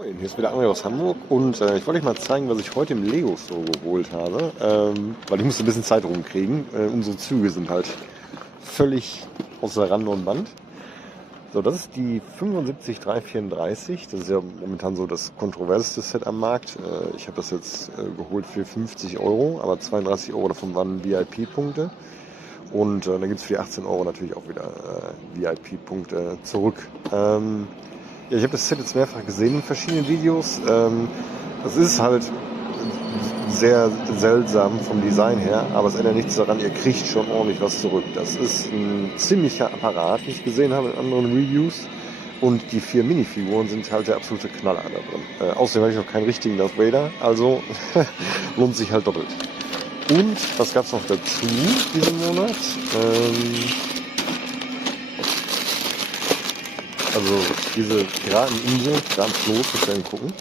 Moin, hier ist wieder André aus Hamburg und ich wollte euch mal zeigen, was ich heute im Lego Store geholt habe, weil ich musste ein bisschen Zeit rumkriegen. Unsere Züge sind halt völlig außer Rand und Band. So, das ist die 75334. Das ist ja momentan so das kontroverseste Set am Markt. Ich habe das jetzt geholt für 50 Euro, aber 32 Euro davon waren VIP-Punkte. Und dann gibt es für die 18 Euro natürlich auch wieder VIP-Punkte zurück. Ja, ich habe das Set jetzt mehrfach gesehen in verschiedenen Videos. Das ist halt sehr seltsam vom Design her, aber es ändert nichts daran, ihr kriegt schon ordentlich was zurück. Das ist ein ziemlicher Apparat, wie ich gesehen habe in anderen Reviews. Und die 4 Minifiguren sind halt der absolute Knaller da drin. Außerdem habe ich noch keinen richtigen Darth Vader, also lohnt sich halt doppelt. Und was gab es noch dazu diesen Monat? Also diese Pirateninsel, Piratenfloß, müsst ihr dann gucken.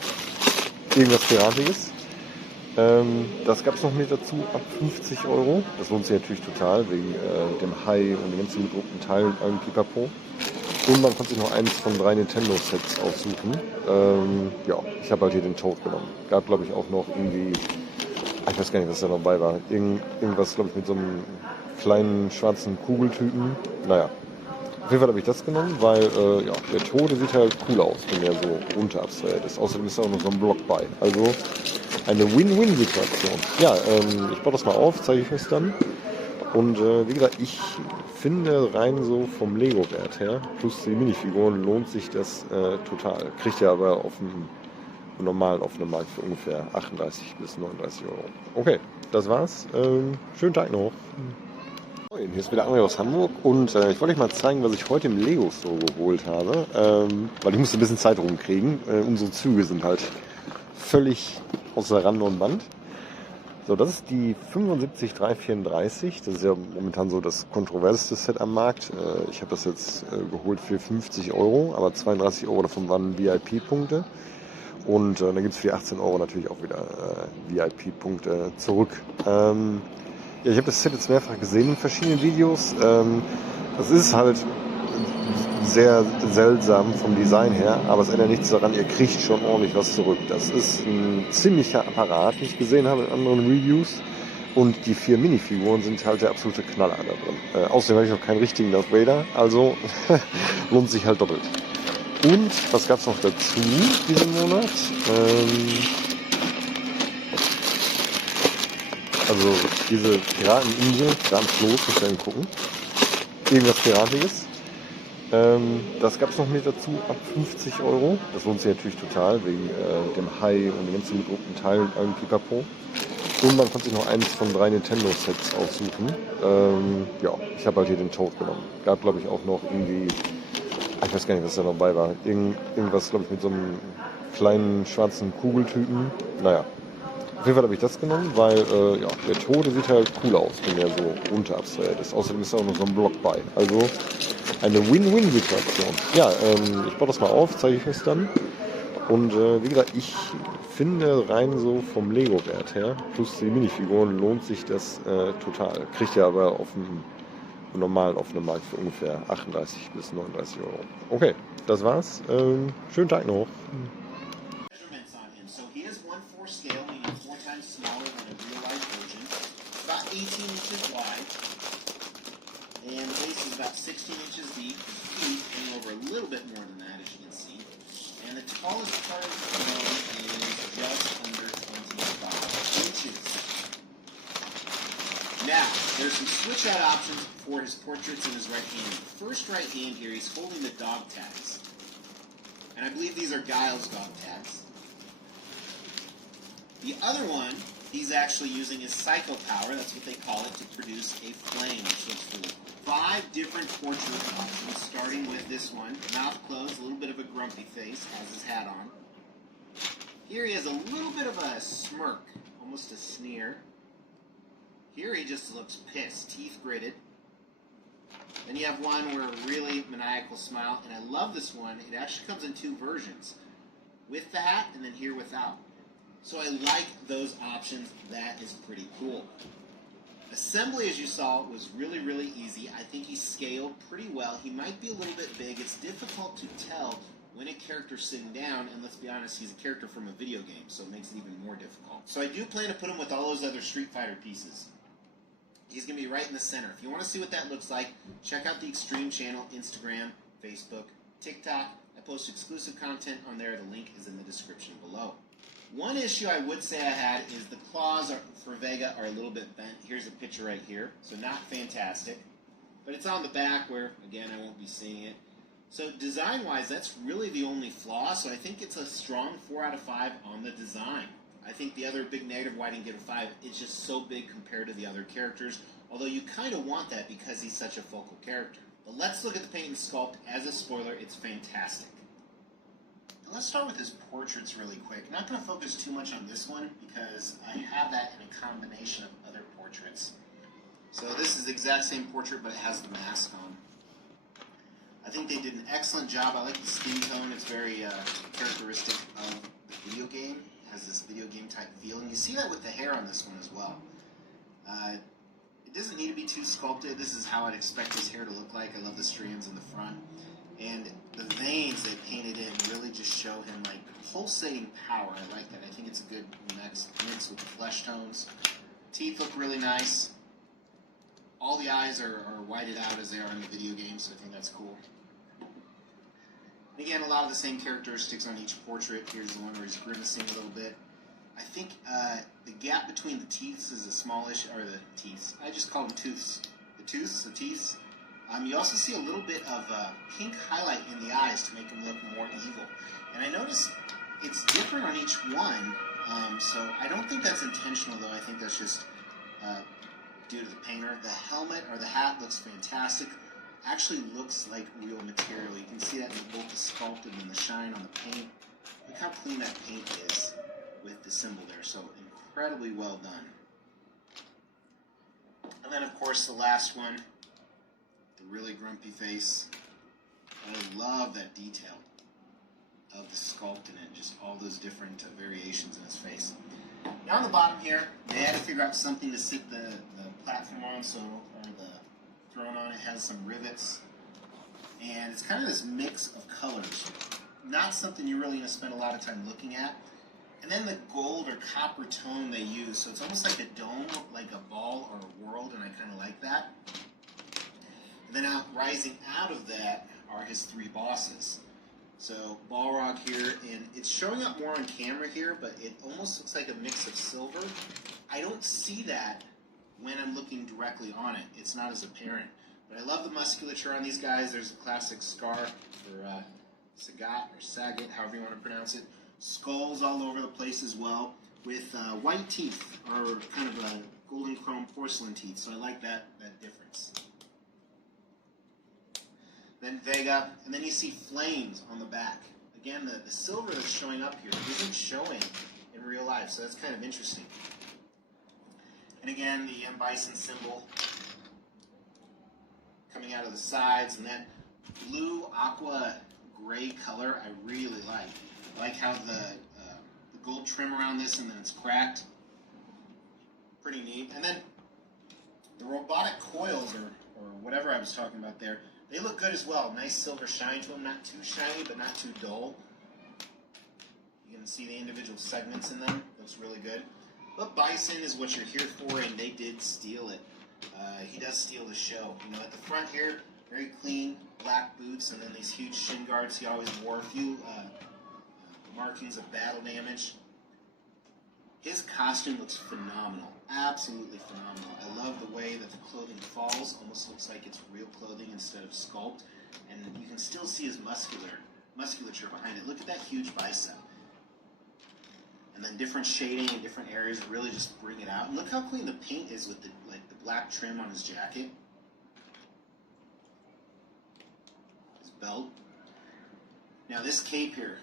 Irgendwas Piratiges. Das gab es noch mit dazu ab 50 Euro. Das lohnt sich natürlich total, wegen dem Hai und den ganzen gedruckten Teilen und allem Pipapo. Und man konnte sich noch eins von 3 Nintendo-Sets aussuchen. Ja, ich habe halt hier den Toad genommen. Gab, glaube ich, auch noch irgendwie, ich weiß gar nicht, was da noch dabei war. Irgendwas, glaube ich, mit so einem kleinen schwarzen Kugeltypen. Naja. Auf jeden Fall habe ich das genommen, weil ja, der Tode sieht halt cool aus, wenn er so runterabstrahiert ist. Außerdem ist da auch noch so ein Block bei. Also eine Win-Win-Situation. Ja, ich baue das mal auf, zeige ich euch dann. Und wie gesagt, ich finde rein so vom Lego-Wert her, plus die Minifiguren, lohnt sich das total. Kriegt ihr aber auf dem normalen offenen Markt für ungefähr 38 bis 39 Euro. Okay, das war's. Schönen Tag noch. Moin, hier ist wieder André aus Hamburg und ich wollte euch mal zeigen, was ich heute im Lego Store geholt habe, weil ich musste ein bisschen Zeit rumkriegen. Unsere Züge sind halt völlig außer Rand und Band. So, das ist die 75334. Das ist ja momentan so das kontroverseste Set am Markt. Ich habe das jetzt geholt für 50 Euro, aber 32 Euro davon waren VIP-Punkte. Und dann gibt es für die 18 Euro natürlich auch wieder VIP-Punkte zurück. Ja, ich habe das Set jetzt mehrfach gesehen in verschiedenen Videos. Das ist halt sehr seltsam vom Design her, aber es ändert nichts daran, ihr kriegt schon ordentlich was zurück. Das ist ein ziemlicher Apparat, wie ich gesehen habe in anderen Reviews. Und die 4 Minifiguren sind halt der absolute Knaller da drin. Außerdem habe ich noch keinen richtigen Darth Vader, also lohnt sich halt doppelt. Und was gab es noch dazu diesen Monat? Also diese Pirateninsel, Piratenfloß, müsst ihr dann gucken. Irgendwas Piratiges. Das gab es noch mit dazu ab 50 Euro. Das lohnt sich natürlich total, wegen dem Hai und den ganzen gedruckten Teilen und allem Pipapo. Und man konnte sich noch eins von 3 Nintendo-Sets aussuchen. Ja, ich habe halt hier den Toad genommen. Gab, glaube ich, auch noch irgendwie, ich weiß gar nicht, was da noch dabei war. Irgendwas, glaube ich, mit so einem kleinen schwarzen Kugeltypen. Naja. Auf jeden Fall habe ich das genommen, weil ja, der Tode sieht halt cool aus, wenn er so runterabstrahiert ist. Außerdem ist da auch noch so ein Block bei. Also eine Win-Win-Situation. Ja, ich baue das mal auf, zeige ich euch dann. Und wie gesagt, ich finde rein so vom Lego-Wert her, plus die Minifiguren, lohnt sich das total. Kriegt ihr aber auf dem normalen offenen Markt für ungefähr 38 bis 39 Euro. Okay, das war's. Schönen Tag noch. Measurements on him. So he is 1/4 scale, meaning 4 times smaller than a real life version. About 18 inches wide. And the base is about 16 inches deep. His feet hang over a little bit more than that, as you can see. And the tallest part of the throne is just under 25 inches. Now, there's some switch out options for his portraits in his right hand. First right hand here, he's holding the dog tags. And I believe these are Guile's dog tags. The other one, he's actually using his psycho power, that's what they call it, to produce a flame, which looks really cool. 5 different portrait options, starting with this one. Mouth closed, a little bit of a grumpy face, has his hat on. Here he has a little bit of a smirk, almost a sneer. Here he just looks pissed, teeth gritted. Then you have one where a really maniacal smile, and I love this one. It actually comes in 2 versions, with the hat and then here without. So I like those options. That is pretty cool. Assembly, as you saw, was really, really easy. I think he scaled pretty well. He might be a little bit big. It's difficult to tell when a character's sitting down, and let's be honest, he's a character from a video game, so it makes it even more difficult. So I do plan to put him with all those other Street Fighter pieces. He's going to be right in the center. If you want to see what that looks like, check out the Extreme channel, Instagram, Facebook, TikTok. I post exclusive content on there. The link is in the description below. One issue I would say I had is the claws for Vega are a little bit bent. Here's a picture right here, so not fantastic. But it's on the back where, again, I won't be seeing it. So design-wise, that's really the only flaw, so I think it's a strong 4 out of 5 on the design. I think the other big negative why I didn't get a 5, it's just so big compared to the other characters, although you kind of want that because he's such a focal character. But let's look at the paint and sculpt. As a spoiler, it's fantastic. Now let's start with his portraits really quick. I'm not going to focus too much on this one because I have that in a combination of other portraits. So this is the exact same portrait, but it has the mask on. I think they did an excellent job. I like the skin tone. It's very characteristic of the video game. It has this video game type feel, and you see that with the hair on this one as well. It doesn't need to be too sculpted. This is how I'd expect his hair to look like. I love the strands in the front. And the veins they painted in really just show him like pulsating power. I like that. I think it's a good mix with the flesh tones. Teeth look really nice. All the eyes are whited out as they are in the video game, so I think that's cool. And again, a lot of the same characteristics on each portrait. Here's the one where he's grimacing a little bit. I think the gap between the teeth is a smallish, or the teeth. I just call them tooths. The teeth. You also see a little bit of pink highlight in the eyes to make them look more evil. And I notice it's different on each one, so I don't think that's intentional, though. I think that's just due to the painter. The helmet or the hat looks fantastic. Actually looks like real material. You can see that in both the sculpted and the shine on the paint. Look how clean that paint is with the symbol there. So incredibly well done. And then of course the last one, the really grumpy face. I love that detail of the sculpt in it, just all those different variations in his face. Now on the bottom here, they had to figure out something to sit the platform on, so, or the throne on. It has some rivets, and it's kind of this mix of colors. Not something you're really going to spend a lot of time looking at. And then the gold or copper tone they use, so it's almost like a dome, like a ball or a world, and I kind of like that. And then rising out of that are his 3 bosses. So Balrog here, and it's showing up more on camera here, but it almost looks like a mix of silver. I don't see that when I'm looking directly on it. It's not as apparent. But I love the musculature on these guys. There's a classic scar for Sagat, however you want to pronounce it. Skulls all over the place as well, with white teeth, or kind of a golden chrome porcelain teeth. So I like that difference. Then Vega, and then you see flames on the back. Again, the silver that's showing up here isn't showing in real life, so that's kind of interesting. And again, the M. Bison symbol coming out of the sides, and that blue aqua gray color I really like. I like how the gold trim around this, and then it's cracked. Pretty neat. And then the robotic coils, or whatever I was talking about there, they look good as well. Nice silver shine to them. Not too shiny, but not too dull. You can see the individual segments in them. Looks really good. But Bison is what you're here for, and they did steal it. He does steal the show. You know, at the front here, very clean black boots, and then these huge shin guards he always wore. A few markings of battle damage. His costume looks phenomenal. Absolutely phenomenal. I love the way that the clothing falls. Almost looks like it's real clothing instead of sculpt. And you can still see his musculature behind it. Look at that huge bicep. And then different shading in different areas really just bring it out. And look how clean the paint is with the black trim on his jacket. His belt. Now this cape here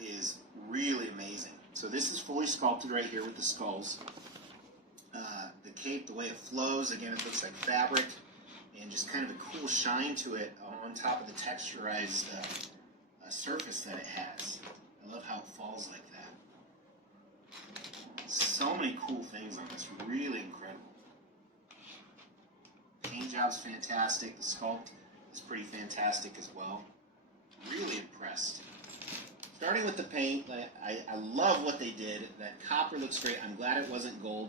is really amazing. So this is fully sculpted right here with the skulls. The cape, the way it flows, again, it looks like fabric, and just kind of a cool shine to it on top of the texturized surface that it has. I love how it falls like that. So many cool things on this, really incredible. Paint job's fantastic. The sculpt is pretty fantastic as well. Really impressed. Starting with the paint, I love what they did. That copper looks great. I'm glad it wasn't gold.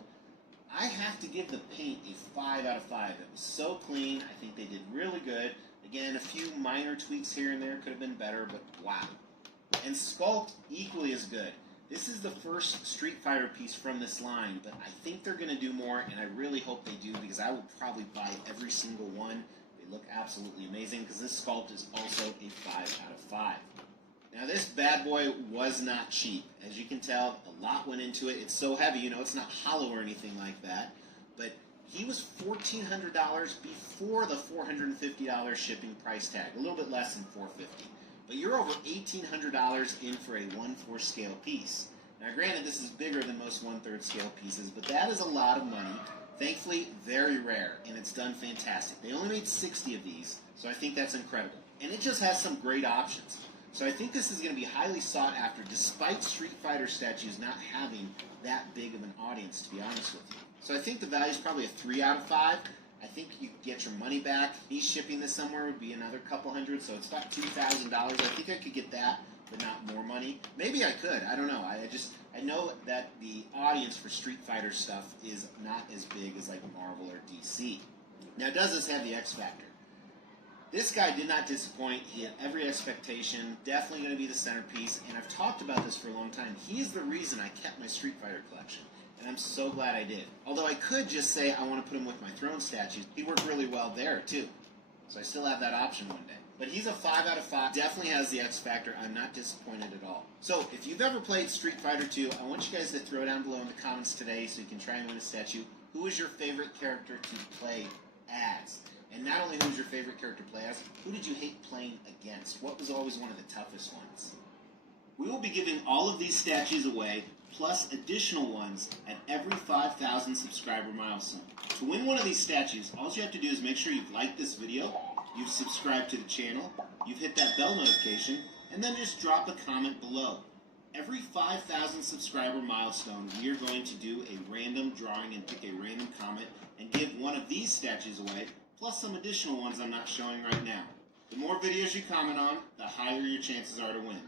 I have to give the paint a 5 out of 5. It was so clean. I think they did really good. Again, a few minor tweaks here and there could have been better, but wow. And Sculpt, equally as good. This is the first Street Fighter piece from this line, but I think they're going to do more, and I really hope they do, because I will probably buy every single one. They look absolutely amazing, because this Sculpt is also a 5 out of 5. Now, this bad boy was not cheap. As you can tell, a lot went into it. It's so heavy, it's not hollow or anything like that. But he was $1,400 before the $450 shipping price tag. A little bit less than $450. But you're over $1,800 in for a 1/4 scale piece. Now, granted, this is bigger than most 1/3 scale pieces, but that is a lot of money. Thankfully, very rare, and it's done fantastic. They only made 60 of these, so I think that's incredible. And it just has some great options. So I think this is going to be highly sought after, despite Street Fighter statues not having that big of an audience, to be honest with you. So I think the value is probably a 3 out of 5. I think you get your money back. Me shipping this somewhere would be another couple hundred, so it's about $2,000. I think I could get that, but not more money. Maybe I could. I don't know. I know that the audience for Street Fighter stuff is not as big as like Marvel or DC. Now, does this have the X factor? This guy did not disappoint. He had every expectation. Definitely going to be the centerpiece. And I've talked about this for a long time. He is the reason I kept my Street Fighter collection. And I'm so glad I did. Although I could just say I want to put him with my Throne statues. He worked really well there, too. So I still have that option one day. But he's a 5 out of 5. Definitely has the X factor. I'm not disappointed at all. So if you've ever played Street Fighter 2, I want you guys to throw down below in the comments today so you can try and win a statue. Who is your favorite character to play as? And not only who's your favorite character to play as, who did you hate playing against? What was always one of the toughest ones? We will be giving all of these statues away, plus additional ones, at every 5,000 subscriber milestone. To win one of these statues, all you have to do is make sure you've liked this video, you've subscribed to the channel, you've hit that bell notification, and then just drop a comment below. Every 5,000 subscriber milestone, we are going to do a random drawing and pick a random comment and give one of these statues away, plus some additional ones I'm not showing right now. The more videos you comment on, the higher your chances are to win.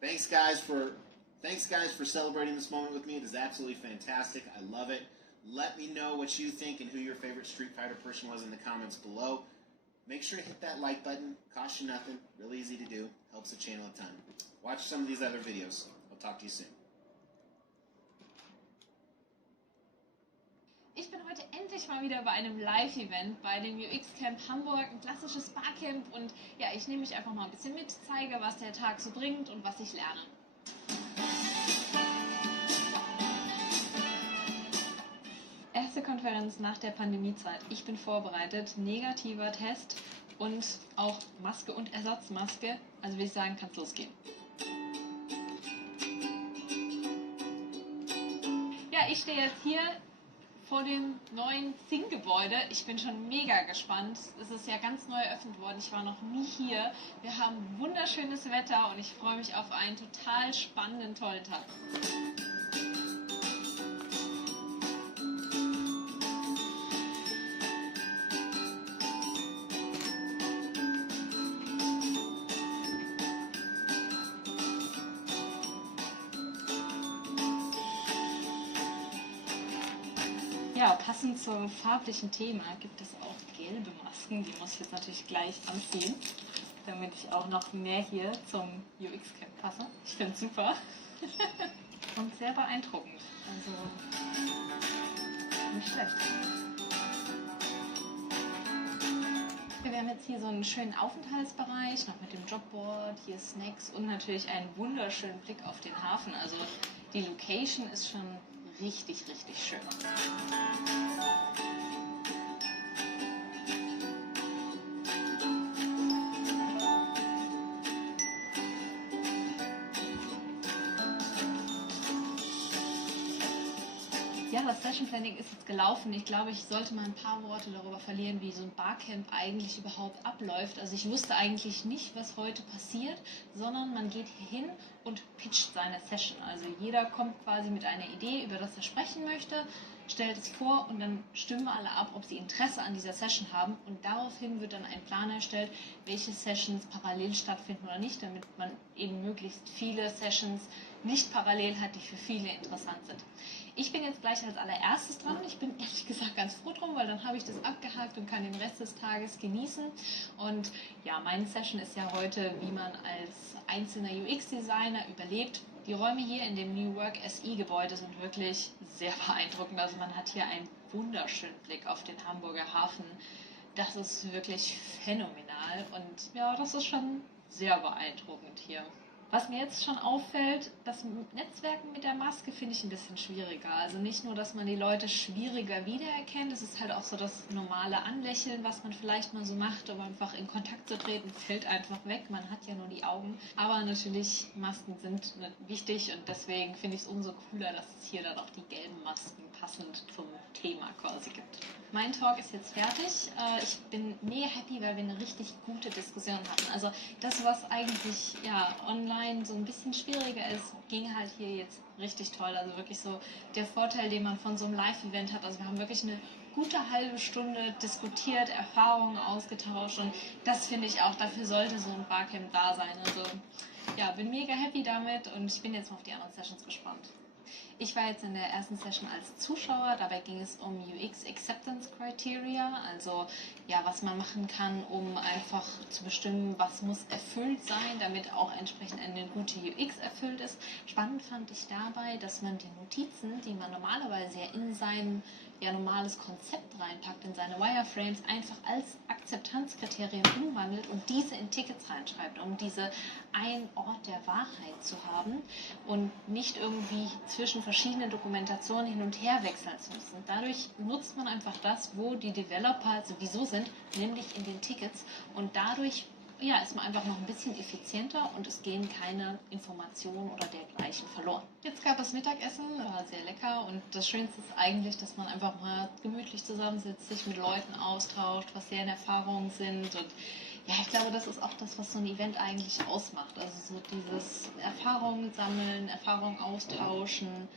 Thanks guys for celebrating this moment with me. It is absolutely fantastic. I love it. Let me know what you think and who your favorite Street Fighter person was in the comments below. Make sure to hit that like button. Costs you nothing. Really easy to do. Helps the channel a ton. Watch some of these other videos. I'll talk to you soon. Ich bin heute endlich mal wieder bei einem Live-Event bei dem UX-Camp Hamburg, ein klassisches Barcamp, und ja, ich nehme mich einfach mal ein bisschen mit, zeige, was der Tag so bringt und was ich lerne. Erste Konferenz nach der Pandemiezeit. Ich bin vorbereitet, negativer Test und auch Maske und Ersatzmaske, also würde ich sagen, kann es losgehen. Ja, ich stehe jetzt hier vor dem neuen Zing-Gebäude. Ich bin schon mega gespannt. Es ist ja ganz neu eröffnet worden. Ich war noch nie hier. Wir haben wunderschönes Wetter und ich freue mich auf einen total spannenden, tollen Tag. Ja, passend zum farblichen Thema gibt es auch gelbe Masken. Die muss ich jetzt natürlich gleich anziehen, damit ich auch noch mehr hier zum UX-Camp passe. Ich finde es super und sehr beeindruckend. Also nicht schlecht. Wir haben jetzt hier so einen schönen Aufenthaltsbereich, noch mit dem Jobboard, hier Snacks und natürlich einen wunderschönen Blick auf den Hafen. Also die Location ist schon richtig, richtig schön. Ja, das Session Planning ist jetzt gelaufen. Ich glaube, ich sollte mal ein paar Worte darüber verlieren, wie so ein Barcamp eigentlich überhaupt abläuft. Also ich wusste eigentlich nicht, was heute passiert, sondern man geht hier hin und pitcht seine Session. Also jeder kommt quasi mit einer Idee, über das er sprechen möchte. stellt es vor und dann stimmen alle ab, ob sie Interesse an dieser Session haben und daraufhin wird dann ein Plan erstellt, welche Sessions parallel stattfinden oder nicht, damit man eben möglichst viele Sessions nicht parallel hat, die für viele interessant sind. Ich bin jetzt gleich als allererstes dran. Ich bin ehrlich gesagt ganz froh drum, weil dann habe ich das abgehakt und kann den Rest des Tages genießen. Und ja, meine Session ist ja heute, wie man als einzelner UX-Designer überlebt. Die Räume hier in dem New Work SI-Gebäude sind wirklich sehr beeindruckend. Also man hat hier einen wunderschönen Blick auf den Hamburger Hafen. Das ist wirklich phänomenal und ja, das ist schon sehr beeindruckend hier. Was mir jetzt schon auffällt, das Netzwerken mit der Maske finde ich ein bisschen schwieriger. Also nicht nur, dass man die Leute schwieriger wiedererkennt, es ist halt auch so das normale Anlächeln, was man vielleicht mal so macht, um einfach in Kontakt zu treten, fällt einfach weg. Man hat ja nur die Augen. Aber natürlich, Masken sind wichtig und deswegen finde ich es umso cooler, dass es hier dann auch die gelben Masken passend zum Thema quasi gibt. Mein Talk ist jetzt fertig. Ich bin mega happy, weil wir eine richtig gute Diskussion hatten. Also das, was eigentlich ja online so ein bisschen schwieriger ist, ging halt hier jetzt richtig toll. Also wirklich so der Vorteil, den man von so einem Live-Event hat. Also wir haben wirklich eine gute halbe Stunde diskutiert, Erfahrungen ausgetauscht und das finde ich auch, dafür sollte so ein Barcamp da sein. Also ja, bin mega happy damit und ich bin jetzt mal auf die anderen Sessions gespannt. Ich war jetzt in der ersten Session als Zuschauer, dabei ging es um UX Acceptance Criteria, also ja, was man machen kann, um einfach zu bestimmen, was muss erfüllt sein, damit auch entsprechend eine gute UX erfüllt ist. Spannend fand ich dabei, dass man die Notizen, die man normalerweise ja in sein normales Konzept reinpackt, in seine Wireframes, einfach als Akzeptanzkriterien umwandelt und diese in Tickets reinschreibt, um diese einen Ort der Wahrheit zu haben und nicht irgendwie zwischen verschiedenen Dokumentationen hin und her wechseln zu müssen. Dadurch nutzt man einfach das, wo die Developer sowieso sind, nämlich in den Tickets und dadurch ist man einfach noch ein bisschen effizienter und es gehen keine Informationen oder dergleichen verloren. Jetzt gab es Mittagessen, war sehr lecker und das Schönste ist eigentlich, dass man einfach mal gemütlich zusammensitzt, sich mit Leuten austauscht, was deren Erfahrungen sind und ja, ich glaube, das ist auch das, was so ein Event eigentlich ausmacht. Also so dieses Erfahrungen sammeln, Erfahrungen austauschen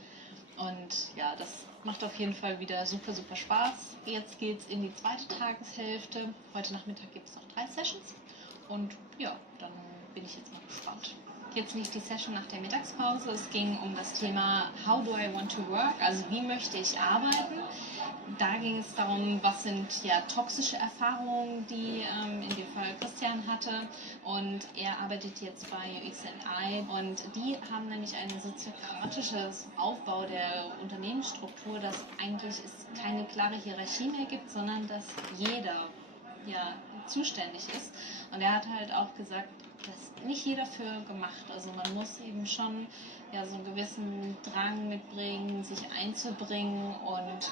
und ja, das macht auf jeden Fall wieder super, super Spaß. Jetzt geht es in die zweite Tageshälfte. Heute Nachmittag gibt es noch 3 Sessions. Und ja, dann bin ich jetzt mal gespannt. Jetzt nicht die Session nach der Mittagspause. Es ging um das Thema How do I want to work? Also wie möchte ich arbeiten? Da ging es darum, was sind toxische Erfahrungen, die in dem Fall Christian hatte. Und er arbeitet jetzt bei UX&I und die haben nämlich ein soziokratisches Aufbau der Unternehmensstruktur, dass eigentlich es keine klare Hierarchie mehr gibt, sondern dass jeder zuständig ist. Und er hat halt auch gesagt, dass nicht jeder für gemacht. Also man muss eben schon so einen gewissen Drang mitbringen, sich einzubringen und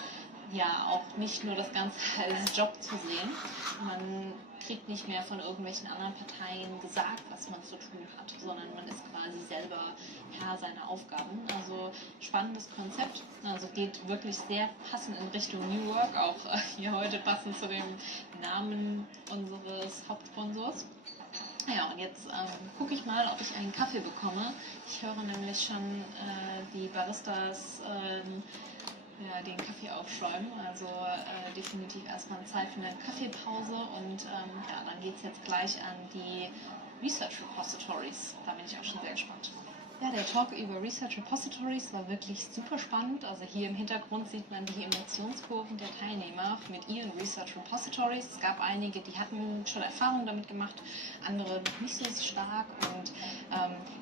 auch nicht nur das Ganze als Job zu sehen. Man kriegt nicht mehr von irgendwelchen anderen Parteien gesagt, was man zu tun hat, sondern man ist quasi selber Herr seiner Aufgaben. Also spannendes Konzept, also geht wirklich sehr passend in Richtung New Work, auch hier heute passend zu dem Namen unseres Hauptsponsors. Ja, und jetzt gucke ich mal, ob ich einen Kaffee bekomme. Ich höre nämlich schon die Baristas den Kaffee aufschäumen. Also definitiv erstmal Zeit für eine Kaffeepause und dann geht es jetzt gleich an die Research Repositories. Da bin ich auch schon sehr gespannt. Ja, der Talk über Research Repositories war wirklich super spannend. Also hier im Hintergrund sieht man die Emotionskurven der Teilnehmer mit ihren Research Repositories. Es gab einige, die hatten schon Erfahrungen damit gemacht, andere noch nicht so stark. Und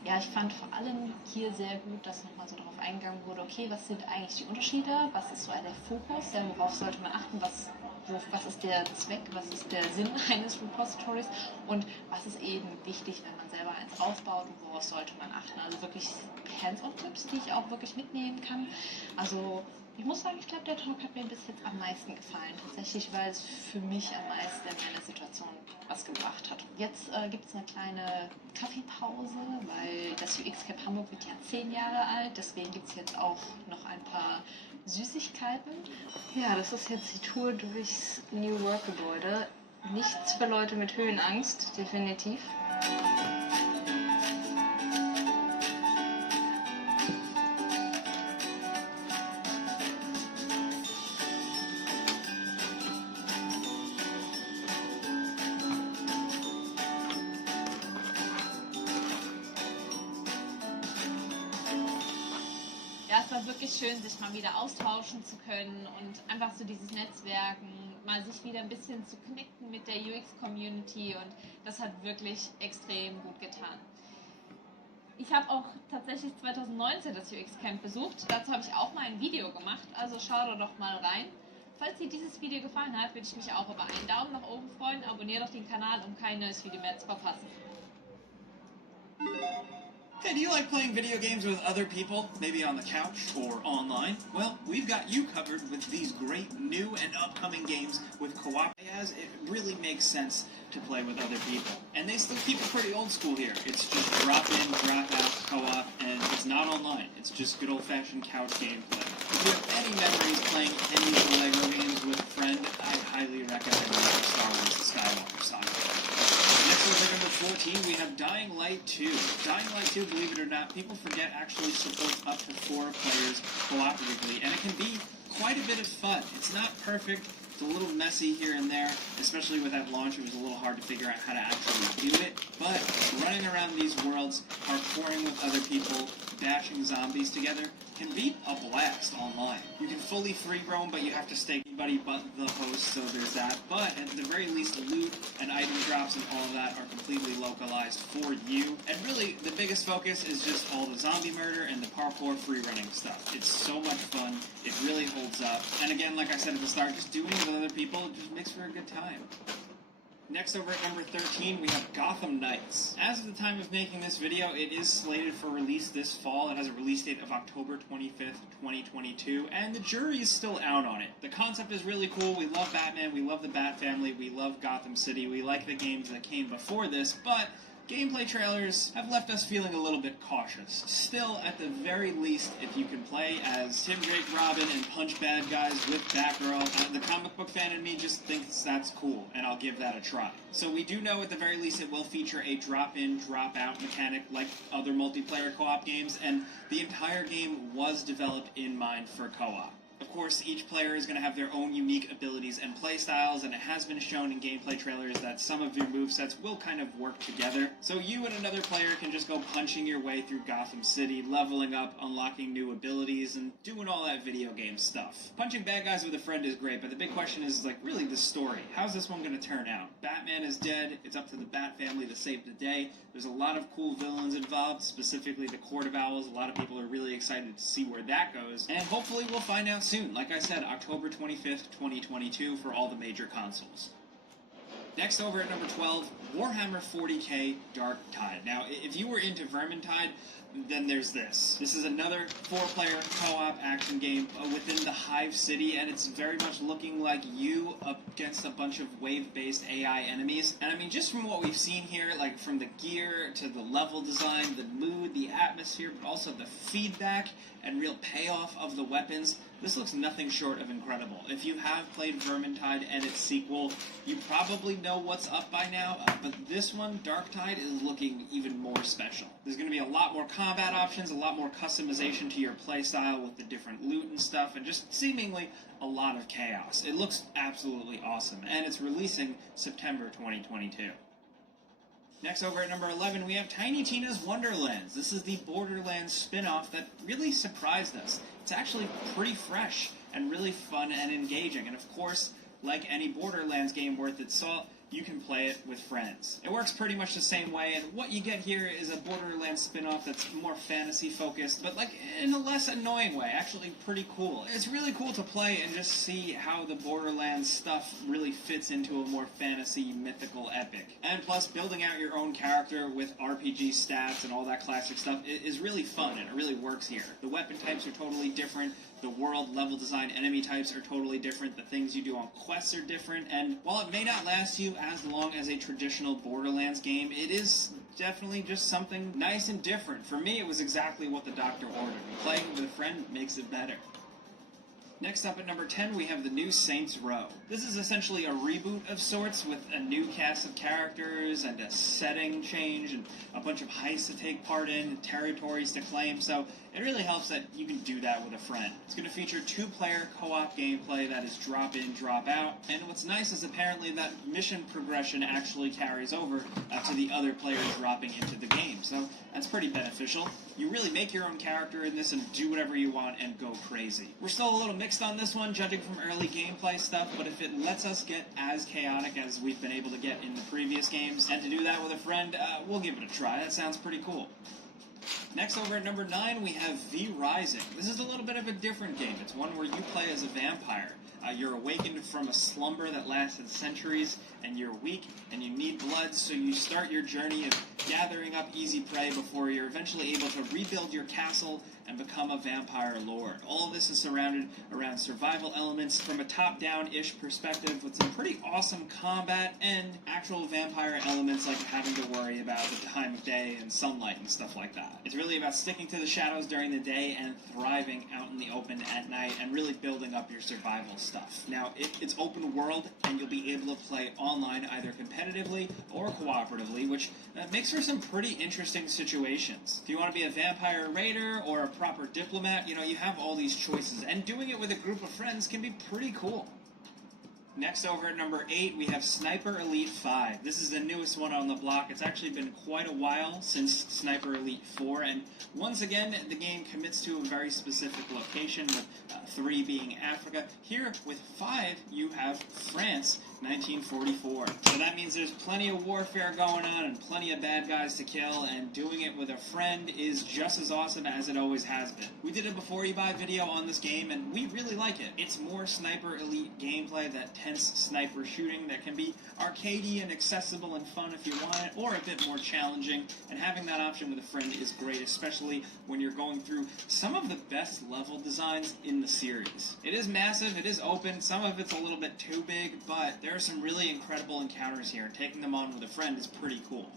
ich fand vor allem hier sehr gut, dass nochmal so darauf eingegangen wurde, okay, was sind eigentlich die Unterschiede, was ist so der Fokus, worauf sollte man achten, was ist der Zweck, was ist der Sinn eines Repositories und was ist eben wichtig, wenn man selber eins aufbaut und worauf sollte man achten. Also wirklich Hands-on-Tipps, die ich auch wirklich mitnehmen kann. Also ich muss sagen, ich glaube, der Talk hat mir bis jetzt am meisten gefallen. Tatsächlich, weil es für mich am meisten in meiner Situation was gebracht hat. Jetzt gibt es eine kleine Kaffeepause, weil das UX Camp Hamburg wird ja 10 Jahre alt. Deswegen gibt es jetzt auch noch ein paar Süßigkeiten. Ja, das ist jetzt die Tour durchs New Work Gebäude. Nichts für Leute mit Höhenangst, definitiv. es war wirklich schön, sich mal wieder austauschen zu können und einfach so dieses Netzwerken, mal sich wieder ein bisschen zu connecten mit der UX-Community und das hat wirklich extrem gut getan. Ich habe auch tatsächlich 2019 das UX-Camp besucht, dazu habe ich auch mal ein Video gemacht, also schaut da doch mal rein. Falls dir dieses Video gefallen hat, würde ich mich auch über einen Daumen nach oben freuen, abonniere doch den Kanal, um kein neues Video mehr zu verpassen. Hey, do you like playing video games with other people, maybe on the couch or online? Well, we've got you covered with these great new and upcoming games with co-op, as it really makes sense to play with other people. And they still keep it pretty old school here. It's just drop in, drop out, co-op, and it's not online. It's just good old-fashioned couch gameplay. If you have any memories playing any of the LEGO games with a friend, I highly recommend Star Wars The Skywalker Saga. Next over number 14, we have Dying Light 2. Dying Light 2, believe it or not, people forget actually supports up to 4 players cooperatively, and it can be quite a bit of fun. It's not perfect, it's a little messy here and there, especially with that launch, it was a little hard to figure out how to actually do it, but running around these worlds, parkouring with other people, dashing zombies together, can be a blast online. You can fully free roam, but you have to stay anybody but the host, so there's that. But at the very least, loot and item drops and all of that are completely localized for you. And really, the biggest focus is just all the zombie murder and the parkour free running stuff. It's so much fun. It really holds up. And again, like I said at the start, just doing it with other people just makes for a good time. Next over at number 13, we have Gotham Knights. As of the time of making this video, it is slated for release this fall. It has a release date of October 25th, 2022, and the jury is still out on it. The concept is really cool. We love Batman, we love the Bat family, we love Gotham City, we like the games that came before this, but gameplay trailers have left us feeling a little bit cautious. Still, at the very least, if you can play as Tim Drake Robin and punch bad guys with Batgirl, the comic book fan in me just thinks that's cool, and I'll give that a try. So we do know at the very least it will feature a drop-in, drop-out mechanic like other multiplayer co-op games, and the entire game was developed in mind for co-op. Of course, each player is going to have their own unique abilities and playstyles, and it has been shown in gameplay trailers that some of your movesets will kind of work together. So you and another player can just go punching your way through Gotham City, leveling up, unlocking new abilities, and doing all that video game stuff. Punching bad guys with a friend is great, but the big question is, like, really the story. How's this one going to turn out? Batman is dead. It's up to the Bat family to save the day. There's a lot of cool villains involved, specifically the Court of Owls. A lot of people are really excited to see where that goes, and hopefully we'll find out soon. Like I said, October 25th, 2022 for all the major consoles. Next over at number 12, Warhammer 40k Dark Tide. Now, if you were into Vermintide, then there's this. This is another 4-player co-op action game within the Hive City, and it's very much looking like you up against a bunch of wave-based AI enemies. And I mean, just from what we've seen here, like from the gear to the level design, the mood, the atmosphere, but also the feedback and real payoff of the weapons, this looks nothing short of incredible. If you have played Vermintide and its sequel, you probably know what's up by now, but this one, Dark Tide, is looking even more special. There's going to be a lot more combat options, a lot more customization to your playstyle with the different loot and stuff, and just seemingly a lot of chaos. It looks absolutely awesome, and it's releasing September 2022. Next over at number 11, we have Tiny Tina's Wonderlands. This is the Borderlands spin-off that really surprised us. It's actually pretty fresh and really fun and engaging, and of course, like any Borderlands game worth its salt, you can play it with friends. It works pretty much the same way, and what you get here is a Borderlands spin-off that's more fantasy-focused, but like in a less annoying way, actually pretty cool. It's really cool to play and just see how the Borderlands stuff really fits into a more fantasy, mythical epic. And plus, building out your own character with RPG stats and all that classic stuff is really fun, and it really works here. The weapon types are totally different, the world, level design, enemy types are totally different, the things you do on quests are different, and while it may not last you as long as a traditional Borderlands game, it is definitely just something nice and different. For me, it was exactly what the doctor ordered. Playing with a friend makes it better. Next up at number 10, we have the new Saints Row. This is essentially a reboot of sorts with a new cast of characters and a setting change and a bunch of heists to take part in and territories to claim, so it really helps that you can do that with a friend. It's going to feature 2-player co-op gameplay that is drop in, drop out, and what's nice is apparently that mission progression actually carries over to the other players dropping into the game, so that's pretty beneficial. You really make your own character in this and do whatever you want and go crazy. We're still a little mixed on this one, judging from early gameplay stuff, but if it lets us get as chaotic as we've been able to get in the previous games, and to do that with a friend, we'll give it a try. That sounds pretty cool. Next, over at number 9, we have V Rising. This is a little bit of a different game. It's one where you play as a vampire. You're awakened from a slumber that lasted centuries, and you're weak, and you need blood, so you start your journey of gathering up easy prey before you're eventually able to rebuild your castle and become a vampire lord. All of this is surrounded around survival elements from a top-down-ish perspective with some pretty awesome combat and actual vampire elements like having to worry about the time of day and sunlight and stuff like that. It's really about sticking to the shadows during the day and thriving out in the open at night and really building up your survival stuff. Now, it's open world, and you'll be able to play online either competitively or cooperatively, which makes for some pretty interesting situations. If you want to be a vampire raider or a proper diplomat, you have all these choices, and doing it with a group of friends can be pretty cool. Next, over at number 8, we have Sniper Elite 5. This is the newest one on the block. It's actually been quite a while since Sniper Elite 4, and once again, the game commits to a very specific location, with 3 being Africa. Here, with 5, you have France, 1944. So that means there's plenty of warfare going on and plenty of bad guys to kill, and doing it with a friend is just as awesome as it always has been. We did a before you buy video on this game, and we really like it. It's more Sniper Elite gameplay, that tense sniper shooting that can be arcadey and accessible and fun if you want it, or a bit more challenging, and having that option with a friend is great, especially when you're going through some of the best level designs in the series. It is massive, it is open, some of it's a little bit too big, but there are some really incredible encounters here, and taking them on with a friend is pretty cool.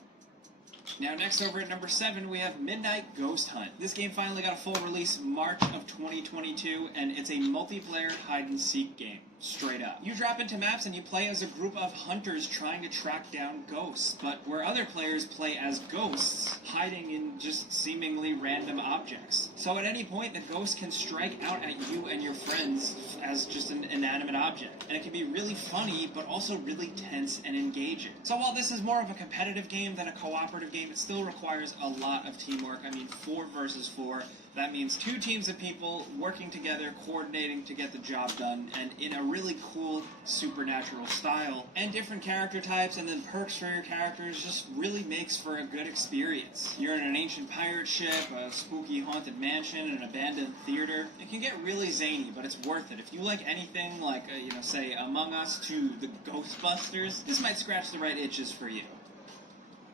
Now, next over at number 7, we have Midnight Ghost Hunt. This game finally got a full release March of 2022, and it's a multiplayer hide-and-seek game. Straight up. You drop into maps and you play as a group of hunters trying to track down ghosts, but where other players play as ghosts, hiding in just seemingly random objects. So at any point, the ghost can strike out at you and your friends as just an inanimate object. And it can be really funny, but also really tense and engaging. So while this is more of a competitive game than a cooperative game, it still requires a lot of teamwork. 4 versus 4. That means 2 teams of people working together, coordinating to get the job done, and in a really cool supernatural style. And different character types and then perks for your characters just really makes for a good experience. You're in an ancient pirate ship, a spooky haunted mansion, an abandoned theater. It can get really zany, but it's worth it. If you like anything like, say Among Us to the Ghostbusters, this might scratch the right itches for you.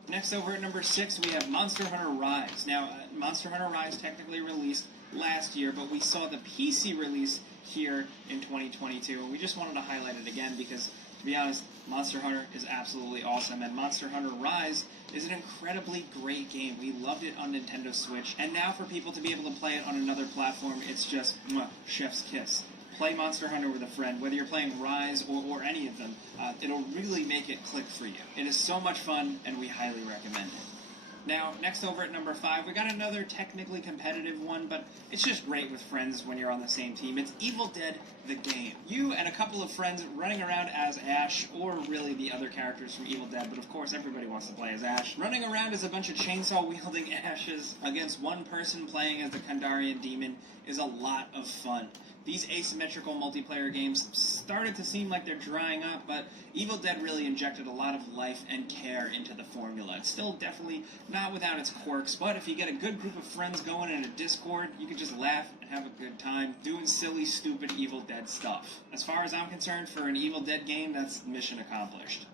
Next, over at number 6, we have Monster Hunter Rise. Now, Monster Hunter Rise technically released last year, but we saw the PC release here in 2022, and we just wanted to highlight it again because, to be honest, Monster Hunter is absolutely awesome, and Monster Hunter Rise is an incredibly great game. We loved it on Nintendo Switch, and now for people to be able to play it on another platform, it's just chef's kiss. Play Monster Hunter with a friend, whether you're playing Rise or any of them. It'll really make it click for you. It is so much fun, and we highly recommend it. Now, next over at number 5, we got another technically competitive one, but it's just great with friends when you're on the same team. It's Evil Dead, the game. You and a couple of friends running around as Ash, or really the other characters from Evil Dead, but of course everybody wants to play as Ash. Running around as a bunch of chainsaw-wielding Ashes against one person playing as the Kandarian demon is a lot of fun. These asymmetrical multiplayer games started to seem like they're drying up, but Evil Dead really injected a lot of life and care into the formula. It's still definitely not without its quirks, but if you get a good group of friends going in a Discord, you can just laugh and have a good time doing silly, stupid Evil Dead stuff. As far as I'm concerned, for an Evil Dead game, that's mission accomplished.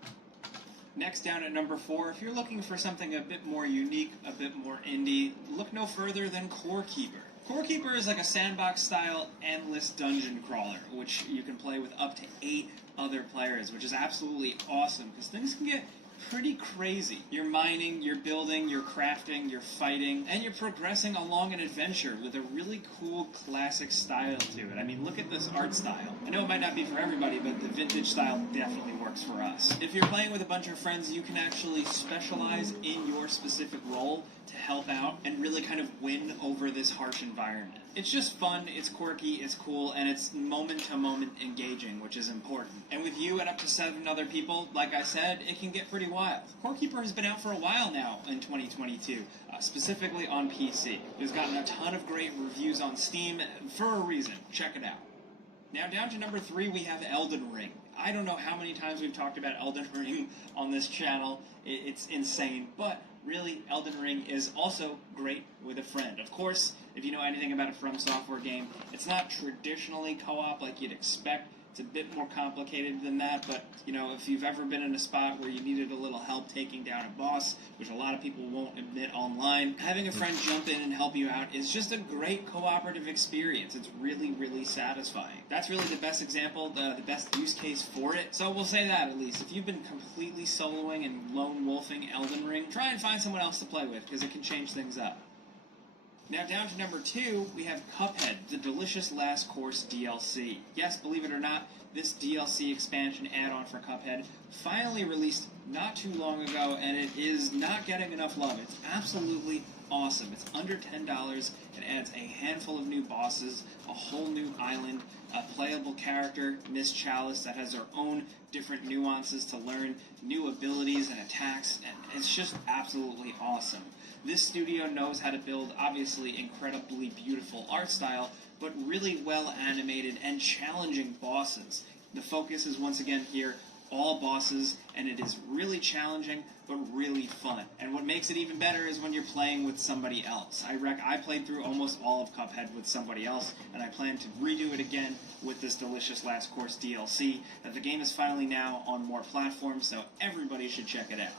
Next, down at number 4, if you're looking for something a bit more unique, a bit more indie, look no further than Core Keeper. Core Keeper is like a sandbox-style endless dungeon crawler, which you can play with up to 8 other players, which is absolutely awesome, because things can get pretty crazy. You're mining, you're building, you're crafting, you're fighting, and you're progressing along an adventure with a really cool classic style to it. I mean, look at this art style. I know it might not be for everybody, but the vintage style definitely works for us. If you're playing with a bunch of friends, you can actually specialize in your specific role to help out and really kind of win over this harsh environment. It's just fun, it's quirky, it's cool, and it's moment-to-moment engaging, which is important. And with you and up to 7 other people, like I said, it can get pretty wild. Core Keeper has been out for a while now in 2022, specifically on PC. It's gotten a ton of great reviews on Steam for a reason. Check it out. Now down to number 3, we have Elden Ring. I don't know how many times we've talked about Elden Ring on this channel. It's insane, but really, Elden Ring is also great with a friend. Of course, if you know anything about a From Software game, it's not traditionally co-op like you'd expect. It's a bit more complicated than that, but, you know, if you've ever been in a spot where you needed a little help taking down a boss, which a lot of people won't admit online, having a friend jump in and help you out is just a great cooperative experience. It's really, really satisfying. That's really the best example, the best use case for it. So we'll say that, at least. If you've been completely soloing and lone wolfing Elden Ring, try and find someone else to play with, because it can change things up. Now down to number 2, we have Cuphead, the Delicious Last Course DLC. Yes, believe it or not, this DLC expansion add-on for Cuphead finally released not too long ago, and it is not getting enough love. It's absolutely awesome. It's under $10. It adds a handful of new bosses, a whole new island, a playable character, Miss Chalice, that has her own different nuances to learn, new abilities and attacks, and it's just absolutely awesome. This studio knows how to build, obviously, incredibly beautiful art style, but really well animated and challenging bosses. The focus is once again here, all bosses, and it is really challenging, but really fun. And what makes it even better is when you're playing with somebody else. I played through almost all of Cuphead with somebody else, and I plan to redo it again with this Delicious Last Course DLC. The game is finally now on more platforms, so everybody should check it out.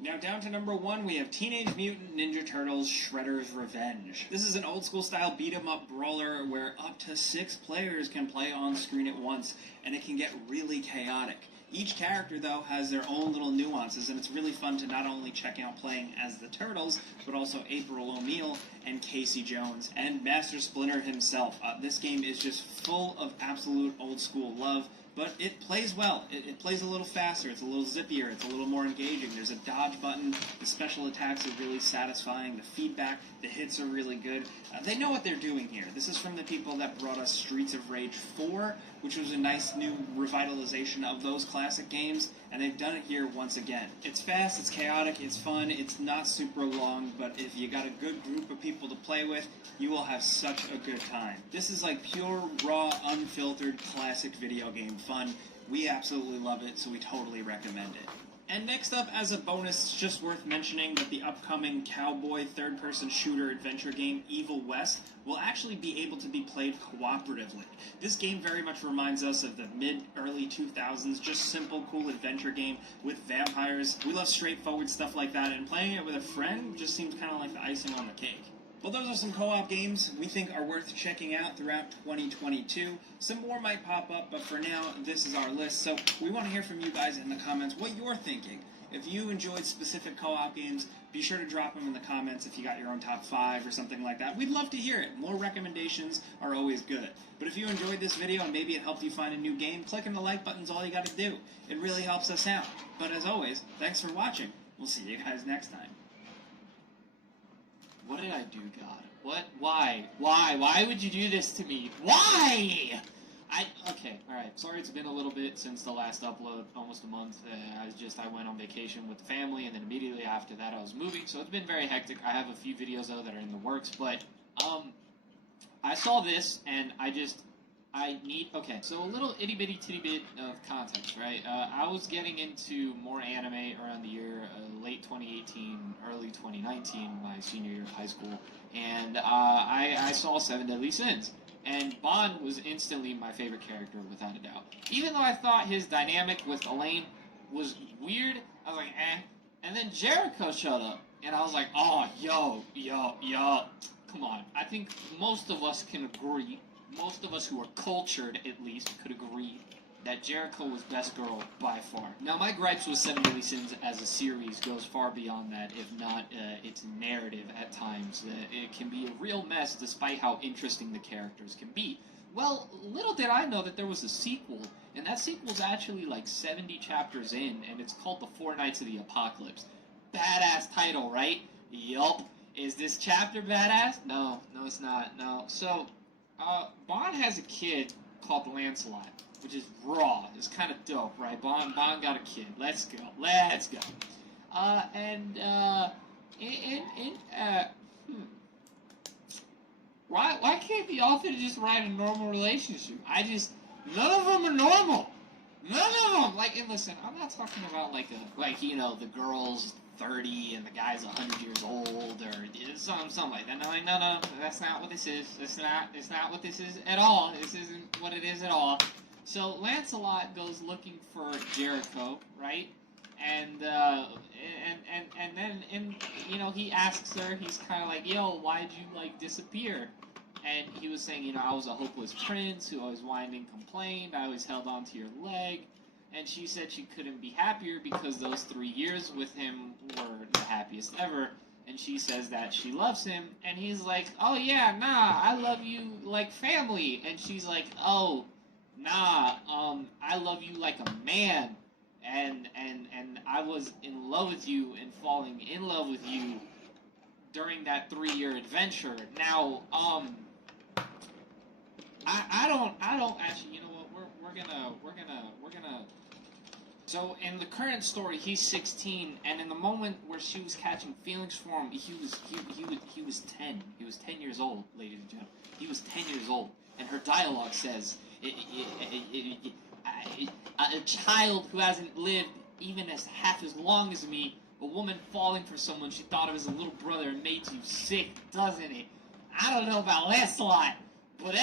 Now down to number 1, we have Teenage Mutant Ninja Turtles Shredder's Revenge. This is an old school style beat 'em up brawler where up to 6 players can play on screen at once, and it can get really chaotic. Each character, though, has their own little nuances, and it's really fun to not only check out playing as the Turtles, but also April O'Neil and Casey Jones, and Master Splinter himself. This game is just full of absolute old school love, but it plays well. It plays a little faster, it's a little zippier, it's a little more engaging. There's a dodge button, the special attacks are really satisfying, the feedback, the hits are really good. They know what they're doing here. This is from the people that brought us Streets of Rage 4, which was a nice new revitalization of those classic games, and they've done it here once again. It's fast, it's chaotic, it's fun, it's not super long, but if you got a good group of people to play with, you will have such a good time. This is like pure, raw, unfiltered, classic video game fun. We absolutely love it, so we totally recommend it. And next up, as a bonus, it's just worth mentioning that the upcoming cowboy third-person shooter adventure game, Evil West, will actually be able to be played cooperatively. This game very much reminds us of the mid-early 2000s, just simple, cool adventure game with vampires. We love straightforward stuff like that, and playing it with a friend just seems kind of like the icing on the cake. Well, those are some co-op games we think are worth checking out throughout 2022. Some more might pop up, but for now, this is our list. So we want to hear from you guys in the comments what you're thinking. If you enjoyed specific co-op games, be sure to drop them in the comments if you got your own top 5 or something like that. We'd love to hear it. More recommendations are always good. But if you enjoyed this video and maybe it helped you find a new game, clicking the like button's all you got to do. It really helps us out. But as always, thanks for watching. We'll see you guys next time. What did I do, God? What? Why? Why would you do this to me? Why? Okay, alright. Sorry it's been a little bit since the last upload, almost a month. I went on vacation with the family, and then immediately after that I was moving, so it's been very hectic. I have a few videos, though, that are in the works, but, I saw this, and okay, so a little itty-bitty titty-bit of context, right? I was getting into more anime around the year late 2018, early 2019, my senior year of high school, and I saw 7 Deadly Sins, and Bond was instantly my favorite character, without a doubt. Even though I thought his dynamic with Elaine was weird, I was like, eh, and then Jericho showed up, and I was like, oh, yo, come on. I think most of us can agree, most of us who are cultured, at least, could agree that Jericho was best girl by far. Now, my gripes with Seven Deadly Sins as a series goes far beyond that, if not its narrative at times. It can be a real mess despite how interesting the characters can be. Well, little did I know that there was a sequel, and that sequel's actually like 70 chapters in, and it's called The Four Nights of the Apocalypse. Badass title, right? Yup. Is this chapter badass? No, it's not. No. So, Bond has a kid called Lancelot, which is raw. It's kind of dope, right? Bond got a kid. Let's go. Why can't the author just write a normal relationship? None of them are normal. None of them. Like, and listen, I'm not talking about the girl's 30 and the guy's 100 years old or something like that. No, that's not what this is. It's not what this is at all. This isn't what it is at all. So Lancelot goes looking for Jericho, right? And then he asks her. He's kind of like, "Yo, why'd you disappear?" And he was saying, I was a hopeless prince who always whined and complained. I always held on to your leg. And she said she couldn't be happier because those 3 years with him were the happiest ever. And she says that she loves him. And he's like, "Oh yeah, nah, I love you like family." And she's like, "Oh, nah, I love you like a man. And I was in love with you and falling in love with you during that 3-year adventure. Now, I don't actually, you know what, we're gonna so in the current story, he's 16, and in the moment where she was catching feelings for him, he was 10. He was 10 years old, ladies and gentlemen. He was 10 years old, and her dialogue says, a child who hasn't lived even as half as long as me, a woman falling for someone she thought of as a little brother, and made you sick, doesn't it? I don't know about Lancelot, but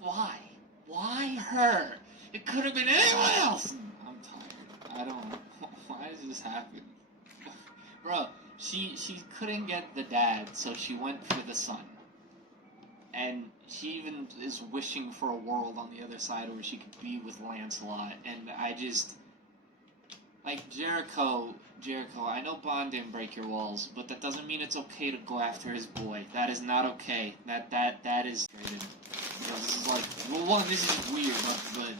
why? Why her? It could have been anyone else! I'm tired. I don't know. Why does this happen? Bro, she couldn't get the dad, so she went for the son. And she even is wishing for a world on the other side where she could be with Lancelot. And I just... Jericho, I know Bond didn't break your walls, but that doesn't mean it's okay to go after his boy. That is not okay. That is straight in. This is this is weird, but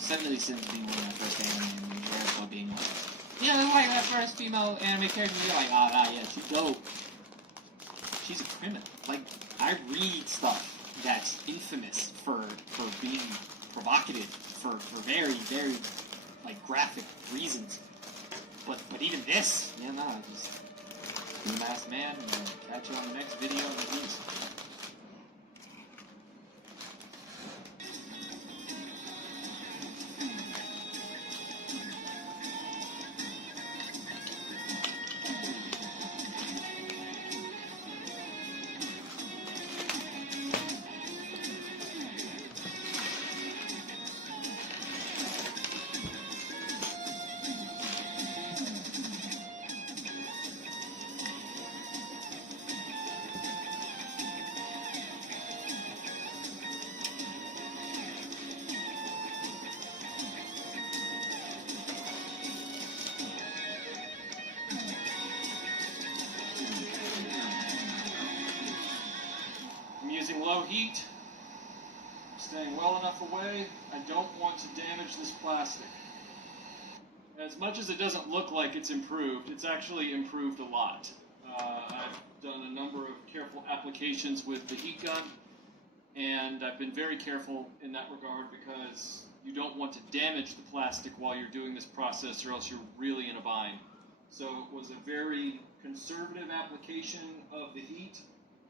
Seven Deadly Sins being one of my first anime, and Jericho being it's that first female anime character, you're like, yeah, she's dope. She's a criminal. I read stuff that's infamous for being provocative, for very, very, graphic reasons. But even this, just be a masked man, and catch you on the next video and reviews. Low heat, staying well enough away. I don't want to damage this plastic. As much as it doesn't look like it's improved, it's actually improved a lot. I've done a number of careful applications with the heat gun, and I've been very careful in that regard because you don't want to damage the plastic while you're doing this process, or else you're really in a bind. So it was a very conservative application of the heat.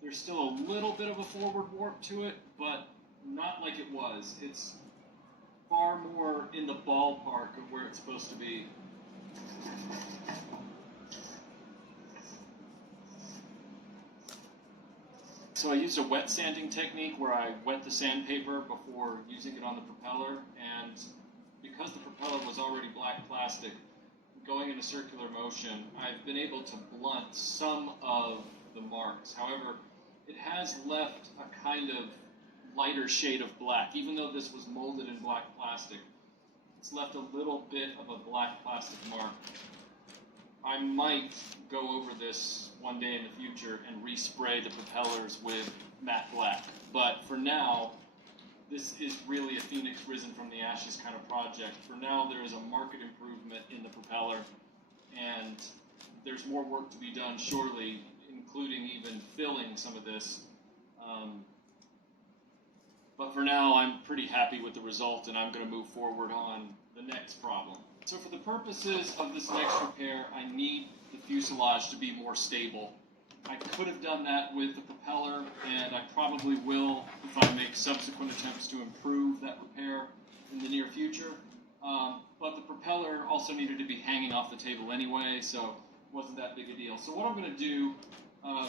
There's still a little bit of a forward warp to it, but not like it was. It's far more in the ballpark of where it's supposed to be. So I used a wet sanding technique where I wet the sandpaper before using it on the propeller, and because the propeller was already black plastic, going in a circular motion, I've been able to blunt some of the marks. However, it has left a kind of lighter shade of black. Even though this was molded in black plastic, it's left a little bit of a black plastic mark. I might go over this one day in the future and respray the propellers with matte black. But for now, this is really a phoenix risen from the ashes kind of project. For now, there is a marked improvement in the propeller, and there's more work to be done, surely, including even filling some of this. But for now, I'm pretty happy with the result, and I'm going to move forward on the next problem. So for the purposes of this next repair, I need the fuselage to be more stable. I could have done that with the propeller, and I probably will if I make subsequent attempts to improve that repair in the near future. But the propeller also needed to be hanging off the table anyway, so it wasn't that big a deal. So what I'm going to do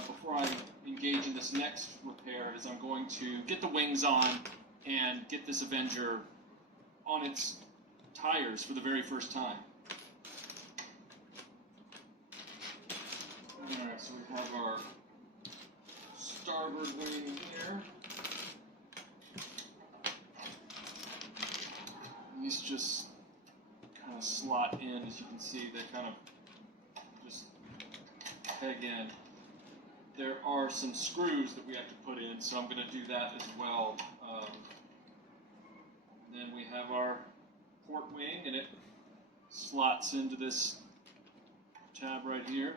before I engage in this next repair is I'm going to get the wings on and get this Avenger on its tires for the very first time. Alright, so we have our starboard wing here. These just kind of slot in, as you can see, they kind of just peg in. There are some screws that we have to put in, so I'm going to do that as well. Then we have our port wing, and it slots into this tab right here.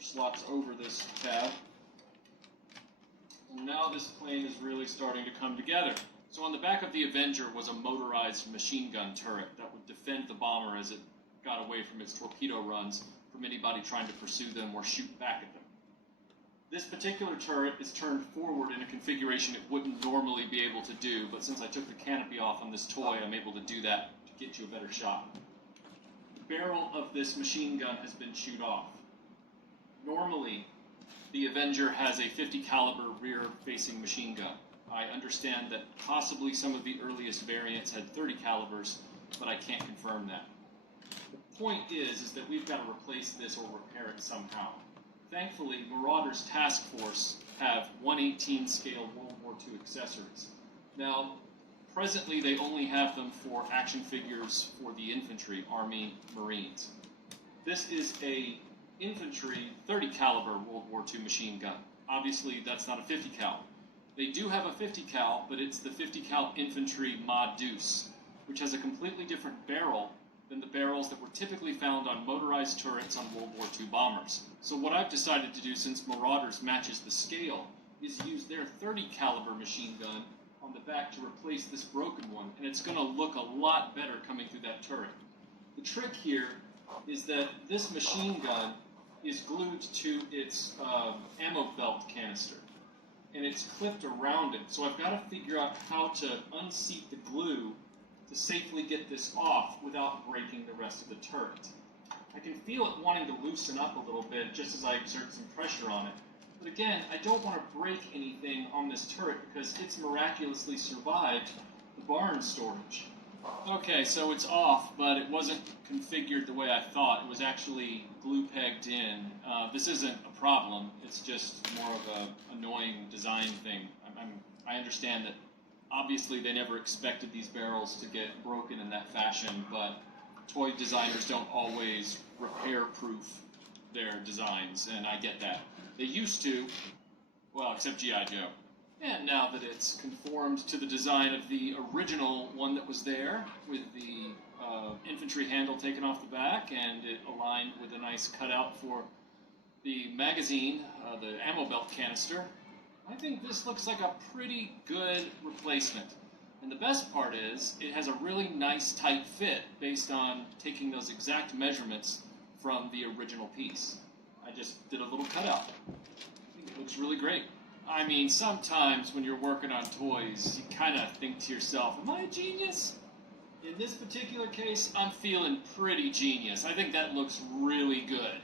Slots over this tab. And now this plane is really starting to come together. So on the back of the Avenger was a motorized machine gun turret that would defend the bomber as it got away from its torpedo runs from anybody trying to pursue them or shoot back at them. This particular turret is turned forward in a configuration it wouldn't normally be able to do, but since I took the canopy off on this toy, I'm able to do that to get you a better shot. The barrel of this machine gun has been chewed off. Normally, the Avenger has a 50 caliber rear-facing machine gun. I understand that possibly some of the earliest variants had 30 calibers, but I can't confirm that. The point is that we've got to replace this or repair it somehow. Thankfully, Marauder's task force have 1/18 scale World War II accessories. Now, presently they only have them for action figures for the infantry, Army, Marines. This is a infantry 30 caliber World War II machine gun. Obviously, that's not a 50 cal. They do have a 50 cal, but it's the 50 cal infantry Mod Deuce, which has a completely different barrel than the barrels that were typically found on motorized turrets on World War II bombers. So what I've decided to do, since Marauders matches the scale, is use their 30 caliber machine gun on the back to replace this broken one, and it's going to look a lot better coming through that turret. The trick here is that this machine gun is glued to its ammo belt canister, and it's clipped around it. So I've got to figure out how to unseat the glue to safely get this off without breaking the rest of the turret. I can feel it wanting to loosen up a little bit just as I exert some pressure on it. But again, I don't want to break anything on this turret because it's miraculously survived the barn storage. Okay, so it's off, but it wasn't configured the way I thought. It was actually glue pegged in. This isn't a problem. It's just more of an annoying design thing. I understand that obviously they never expected these barrels to get broken in that fashion, but toy designers don't always repair-proof their designs, and I get that. They used to, well, except G.I. Joe. And now that it's conformed to the design of the original one that was there, with the infantry handle taken off the back, and it aligned with a nice cutout for the magazine, the ammo belt canister, I think this looks like a pretty good replacement. And the best part is, it has a really nice tight fit based on taking those exact measurements from the original piece. I just did a little cutout. I think it looks really great. I mean, sometimes when you're working on toys, you kind of think to yourself, am I a genius? In this particular case, I'm feeling pretty genius. I think that looks really good.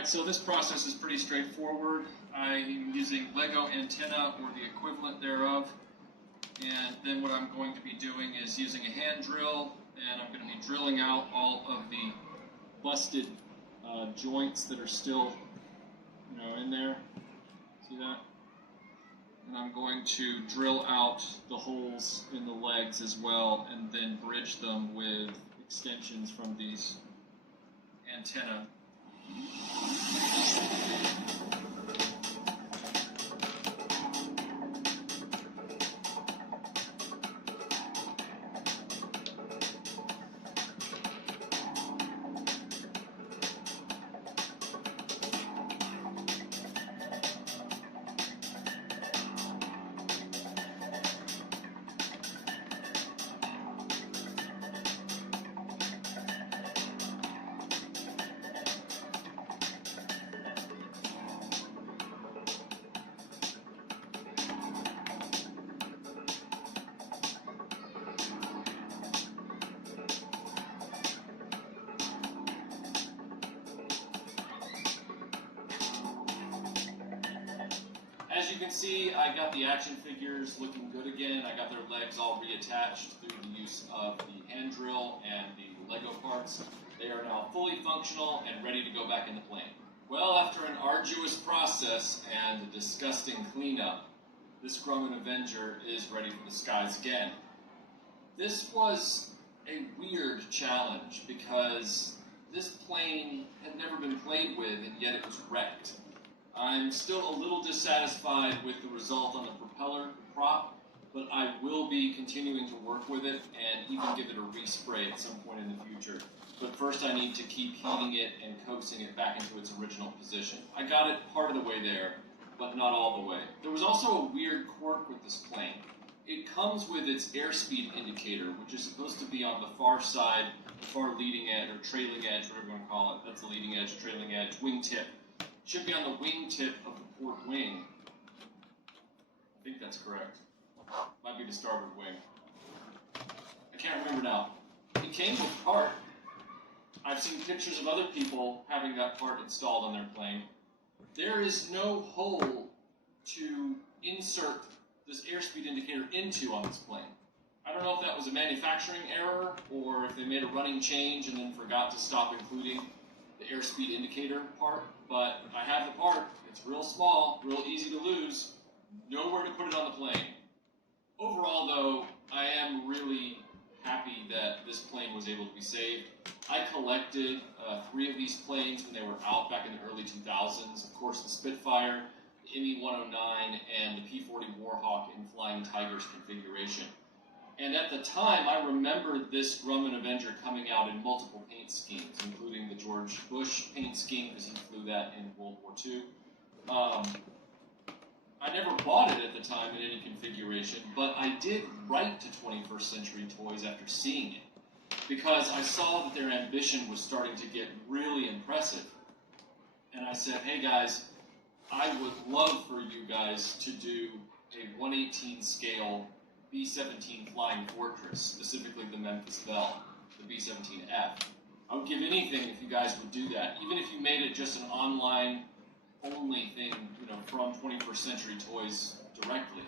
Alright, so this process is pretty straightforward. I'm using Lego antenna or the equivalent thereof. And then what I'm going to be doing is using a hand drill, and I'm going to be drilling out all of the busted joints that are still, in there. See that? And I'm going to drill out the holes in the legs as well, and then bridge them with extensions from these antenna. As you can see, I got the action figures looking good again. I got their legs all reattached through the use of the hand drill and the Lego parts. They are now fully functional and ready to go back in the plane. Well, after an arduous process and a disgusting cleanup, this Grumman Avenger is ready for the skies again. This was a weird challenge because this plane had never been played with and yet it was wrecked. I'm still a little dissatisfied with the result on the propeller prop, but I will be continuing to work with it and even give it a respray at some point in the future. But first I need to keep heating it and coaxing it back into its original position. I got it part of the way there, but not all the way. There was also a weird quirk with this plane. It comes with its airspeed indicator, which is supposed to be on the far side, far leading edge, or trailing edge, whatever you want to call it. That's the leading edge, trailing edge, wingtip. Should be on the wingtip of the port wing. I think that's correct. Might be the starboard wing. I can't remember now. It came with a part. I've seen pictures of other people having that part installed on their plane. There is no hole to insert this airspeed indicator into on this plane. I don't know if that was a manufacturing error or if they made a running change and then forgot to stop including the airspeed indicator part, but I have the part. It's real small, real easy to lose, nowhere to put it on the plane. Overall, though, I am really happy that this plane was able to be saved. I collected 3 of these planes when they were out back in the early 2000s. Of course, the Spitfire, the ME-109, and the P-40 Warhawk in Flying Tigers configuration. And at the time, I remember this Grumman Avenger coming out in multiple paint schemes, including the George Bush paint scheme, because he flew that in World War II. I never bought it at the time in any configuration, but I did write to 21st Century Toys after seeing it, because I saw that their ambition was starting to get really impressive. And I said, hey guys, I would love for you guys to do a 1/18 scale B-17 Flying Fortress, specifically the Memphis Belle, the B-17F. I would give anything if you guys would do that, even if you made it just an online-only thing, from 21st Century Toys directly,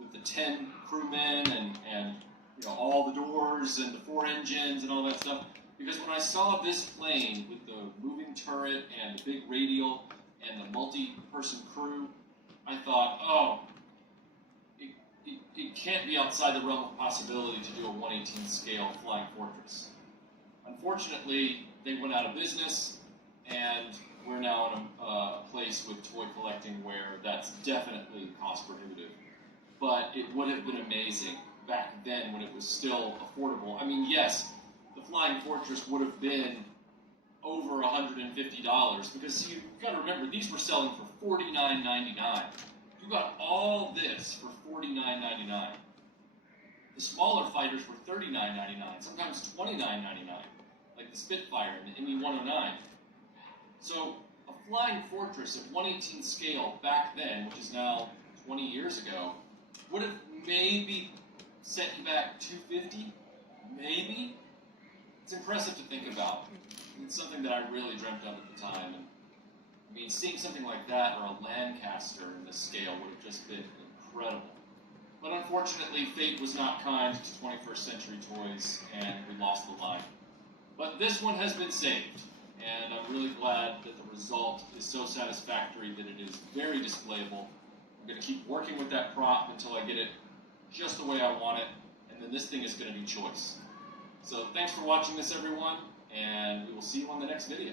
with the 10 crewmen and all the doors and the 4 engines and all that stuff. Because when I saw this plane with the moving turret and the big radial and the multi-person crew, I thought, oh, it can't be outside the realm of possibility to do a 1/18 scale Flying Fortress. Unfortunately, they went out of business, and we're now in a place with toy collecting where that's definitely cost prohibitive. But it would have been amazing back then when it was still affordable. I mean, yes, the Flying Fortress would have been over $150, because you've got to remember, these were selling for $49.99. You got all this for $49.99. The smaller fighters were $39.99, sometimes $29.99, like the Spitfire and the ME-109. So a Flying Fortress at 1/18 scale back then, which is now 20 years ago, would have maybe set you back $250, maybe. It's impressive to think about. It's something that I really dreamt of at the time, and I mean, seeing something like that or a Lancaster in this scale would have just been incredible. But unfortunately, fate was not kind to 21st century toys, and we lost the line. But this one has been saved, and I'm really glad that the result is so satisfactory that it is very displayable. I'm going to keep working with that prop until I get it just the way I want it, and then this thing is going to be choice. So thanks for watching this, everyone, and we will see you on the next video.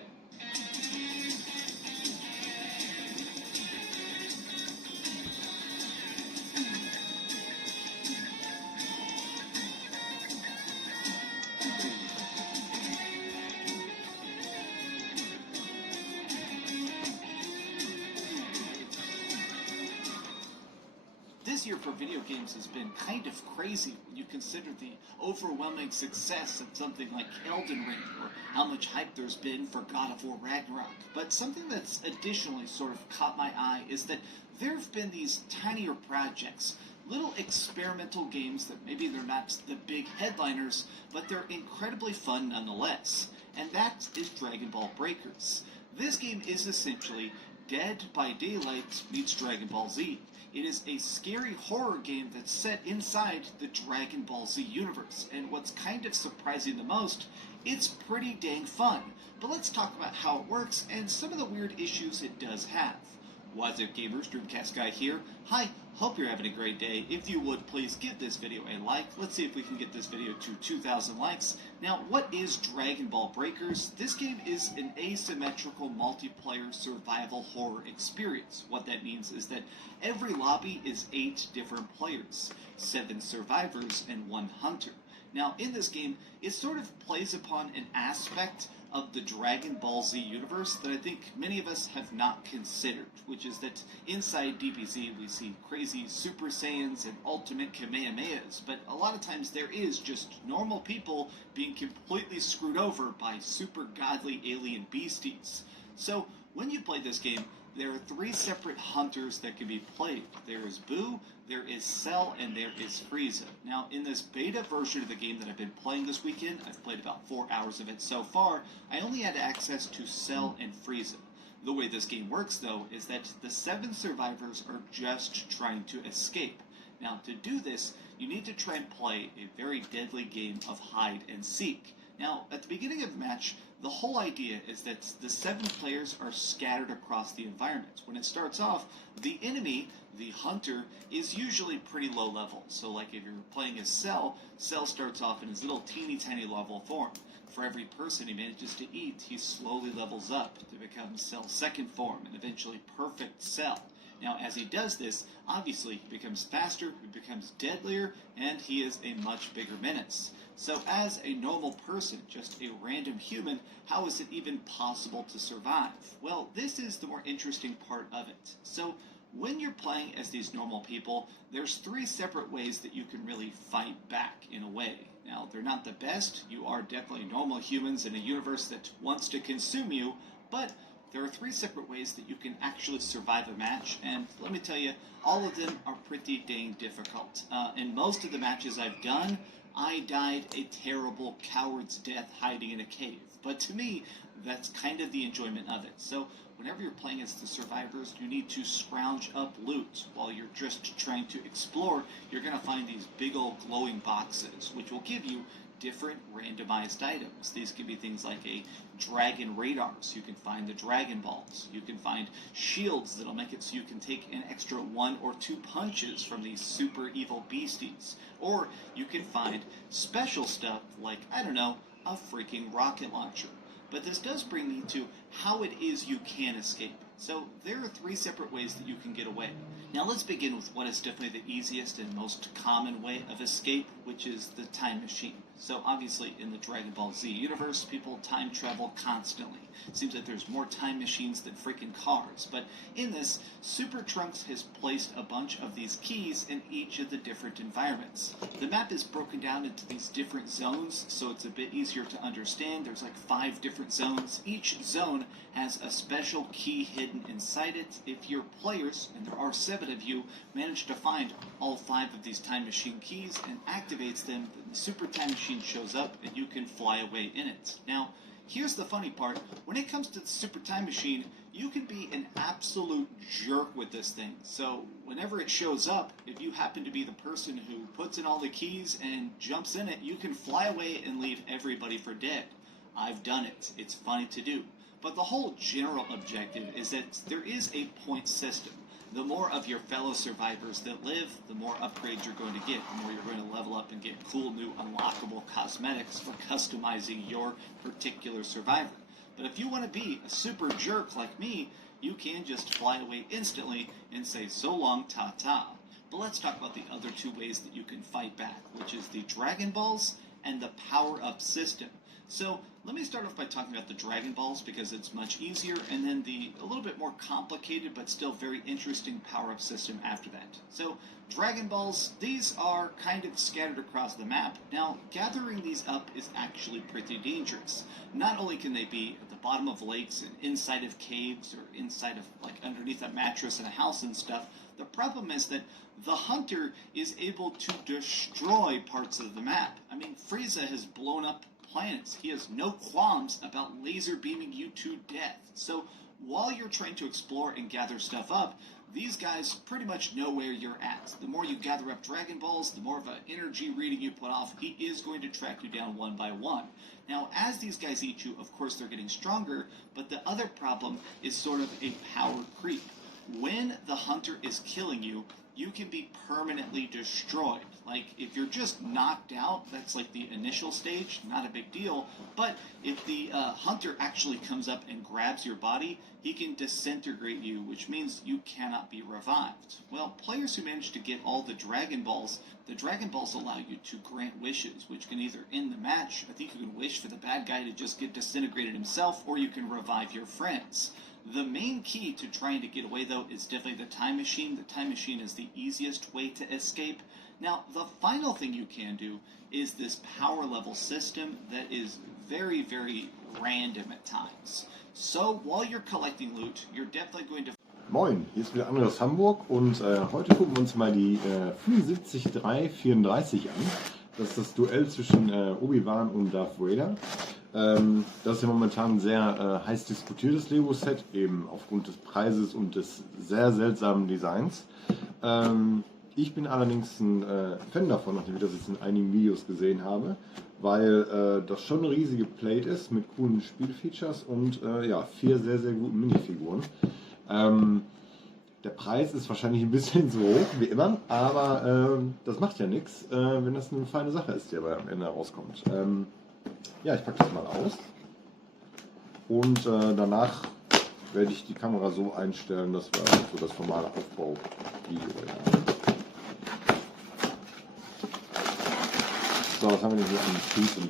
This year for video games has been kind of crazy when you consider the overwhelming success of something like Elden Ring, or how much hype there's been for God of War Ragnarok. But something that's additionally sort of caught my eye is that there have been these tinier projects, little experimental games that maybe they're not the big headliners, but they're incredibly fun nonetheless. And that is Dragon Ball Breakers. This game is essentially Dead by Daylight meets Dragon Ball Z. It is a scary horror game that's set inside the Dragon Ball Z universe, and what's kind of surprising the most, it's pretty dang fun. But let's talk about how it works and some of the weird issues it does have. What's up, gamers? Dreamcast Guy here. Hi, hope you're having a great day. If you would, please give this video a like. Let's see if we can get this video to 2,000 likes. Now, what is Dragon Ball Breakers? This game is an asymmetrical multiplayer survival horror experience. What that means is that every lobby is 8 different players, 7 survivors, and 1 hunter. Now, in this game, it sort of plays upon an aspect of the Dragon Ball Z universe that I think many of us have not considered, which is that inside DBZ we see crazy Super Saiyans and ultimate Kamehamehas, but a lot of times there is just normal people being completely screwed over by super godly alien beasties. So when you play this game, there are 3 separate hunters that can be played. There is Boo, there is Cell, and there is Frieza. Now, in this beta version of the game that I've been playing this weekend, I've played about 4 hours of it so far, I only had access to Cell and Frieza. The way this game works, though, is that the 7 survivors are just trying to escape. Now, to do this, you need to try and play a very deadly game of hide and seek. Now, at the beginning of the match, the whole idea is that the 7 players are scattered across the environment. When it starts off, the enemy, the hunter, is usually pretty low level. So like if you're playing as Cell, Cell starts off in his little teeny tiny level form. For every person he manages to eat, he slowly levels up to become Cell's second form and eventually perfect Cell. Now, as he does this, obviously he becomes faster, he becomes deadlier, and he is a much bigger menace. So as a normal person, just a random human, how is it even possible to survive? Well, this is the more interesting part of it. So when you're playing as these normal people, there's 3 separate ways that you can really fight back in a way. Now, they're not the best. You are definitely normal humans in a universe that wants to consume you, but there are 3 separate ways that you can actually survive a match, and let me tell you, all of them are pretty dang difficult. In most of the matches I've done, I died a terrible coward's death hiding in a cave. But to me, that's kind of the enjoyment of it. So whenever you're playing as the survivors, you need to scrounge up loot. While you're just trying to explore, you're going to find these big old glowing boxes, which will give you different randomized items. These could be things like a dragon radar, so you can find the Dragon Balls. You can find shields that'll make it so you can take an extra 1 or 2 punches from these super evil beasties. Or you can find special stuff like, I don't know, a freaking rocket launcher. But this does bring me to how it is you can escape. So there are 3 separate ways that you can get away. Now let's begin with what is definitely the easiest and most common way of escape, which is the time machine. So obviously in the Dragon Ball Z universe, people time travel constantly. It seems like there's more time machines than freaking cars. But in this, Super Trunks has placed a bunch of these keys in each of the different environments. The map is broken down into these different zones, so it's a bit easier to understand. There's like 5 different zones. Each zone has a special key hidden inside it. If your players, and there are 7 of you, manage to find all 5 of these time machine keys and activates them, the Super Time Machine shows up and you can fly away in it. Now, here's the funny part. When it comes to the Super Time Machine, you can be an absolute jerk with this thing. So whenever it shows up, if you happen to be the person who puts in all the keys and jumps in it, you can fly away and leave everybody for dead. I've done it. It's funny to do. But the whole general objective is that there is a point system. The more of your fellow survivors that live, the more upgrades you're going to get, the more you're going to level up and get cool new unlockable cosmetics for customizing your particular survivor. But if you want to be a super jerk like me, you can just fly away instantly and say so long ta-ta. But let's talk about the other two ways that you can fight back, which is the Dragon Balls and the power-up system. So let me start off by talking about the Dragon Balls because it's much easier, and then the a little bit more complicated but still very interesting power-up system after that. So Dragon Balls, these are kind of scattered across the map. Now, gathering these up is actually pretty dangerous. Not only can they be at the bottom of lakes and inside of caves or inside of, like, underneath a mattress in a house and stuff, the problem is that the hunter is able to destroy parts of the map. I mean, Frieza has blown up planets. He has no qualms about laser beaming you to death. So while you're trying to explore and gather stuff up, these guys pretty much know where you're at. The more you gather up Dragon Balls, the more of an energy reading you put off, he is going to track you down one by one. Now, as these guys eat you, of course they're getting stronger, but the other problem is sort of a power creep. When the hunter is killing you, you can be permanently destroyed. Like, if you're just knocked out, that's like the initial stage, not a big deal. But if the hunter actually comes up and grabs your body, he can disintegrate you, which means you cannot be revived. Well, players who manage to get all the Dragon Balls allow you to grant wishes, which can either end the match. I think you can wish for the bad guy to just get disintegrated himself, or you can revive your friends. The main key to trying to get away, though, is definitely the time machine. The time machine is the easiest way to escape. Now, the final thing you can do is this power level system that is very, very random at times. So, while you're collecting loot, you're definitely going to... Moin, hier ist wieder André aus Hamburg und heute gucken wir uns mal die 75-3-34 an. Das ist das Duell zwischen Obi-Wan und Darth Vader. Das ist ja momentan ein sehr heiß diskutiertes Lego-Set, eben aufgrund des Preises und des sehr seltsamen Designs. Ich bin allerdings ein Fan davon, nachdem ich das jetzt in einigen Videos gesehen habe, weil das schon eine riesige Plate ist mit coolen Spielfeatures und ja, 4 sehr, sehr guten Minifiguren. Der Preis ist wahrscheinlich ein bisschen so hoch, wie immer, aber das macht ja nichts, wenn das eine feine Sache ist, die aber am Ende rauskommt. Ja, ich packe das mal aus und danach werde ich die Kamera so einstellen, dass wir so das formale Aufbau-Video haben. So, was haben wir denn hier an Füßen?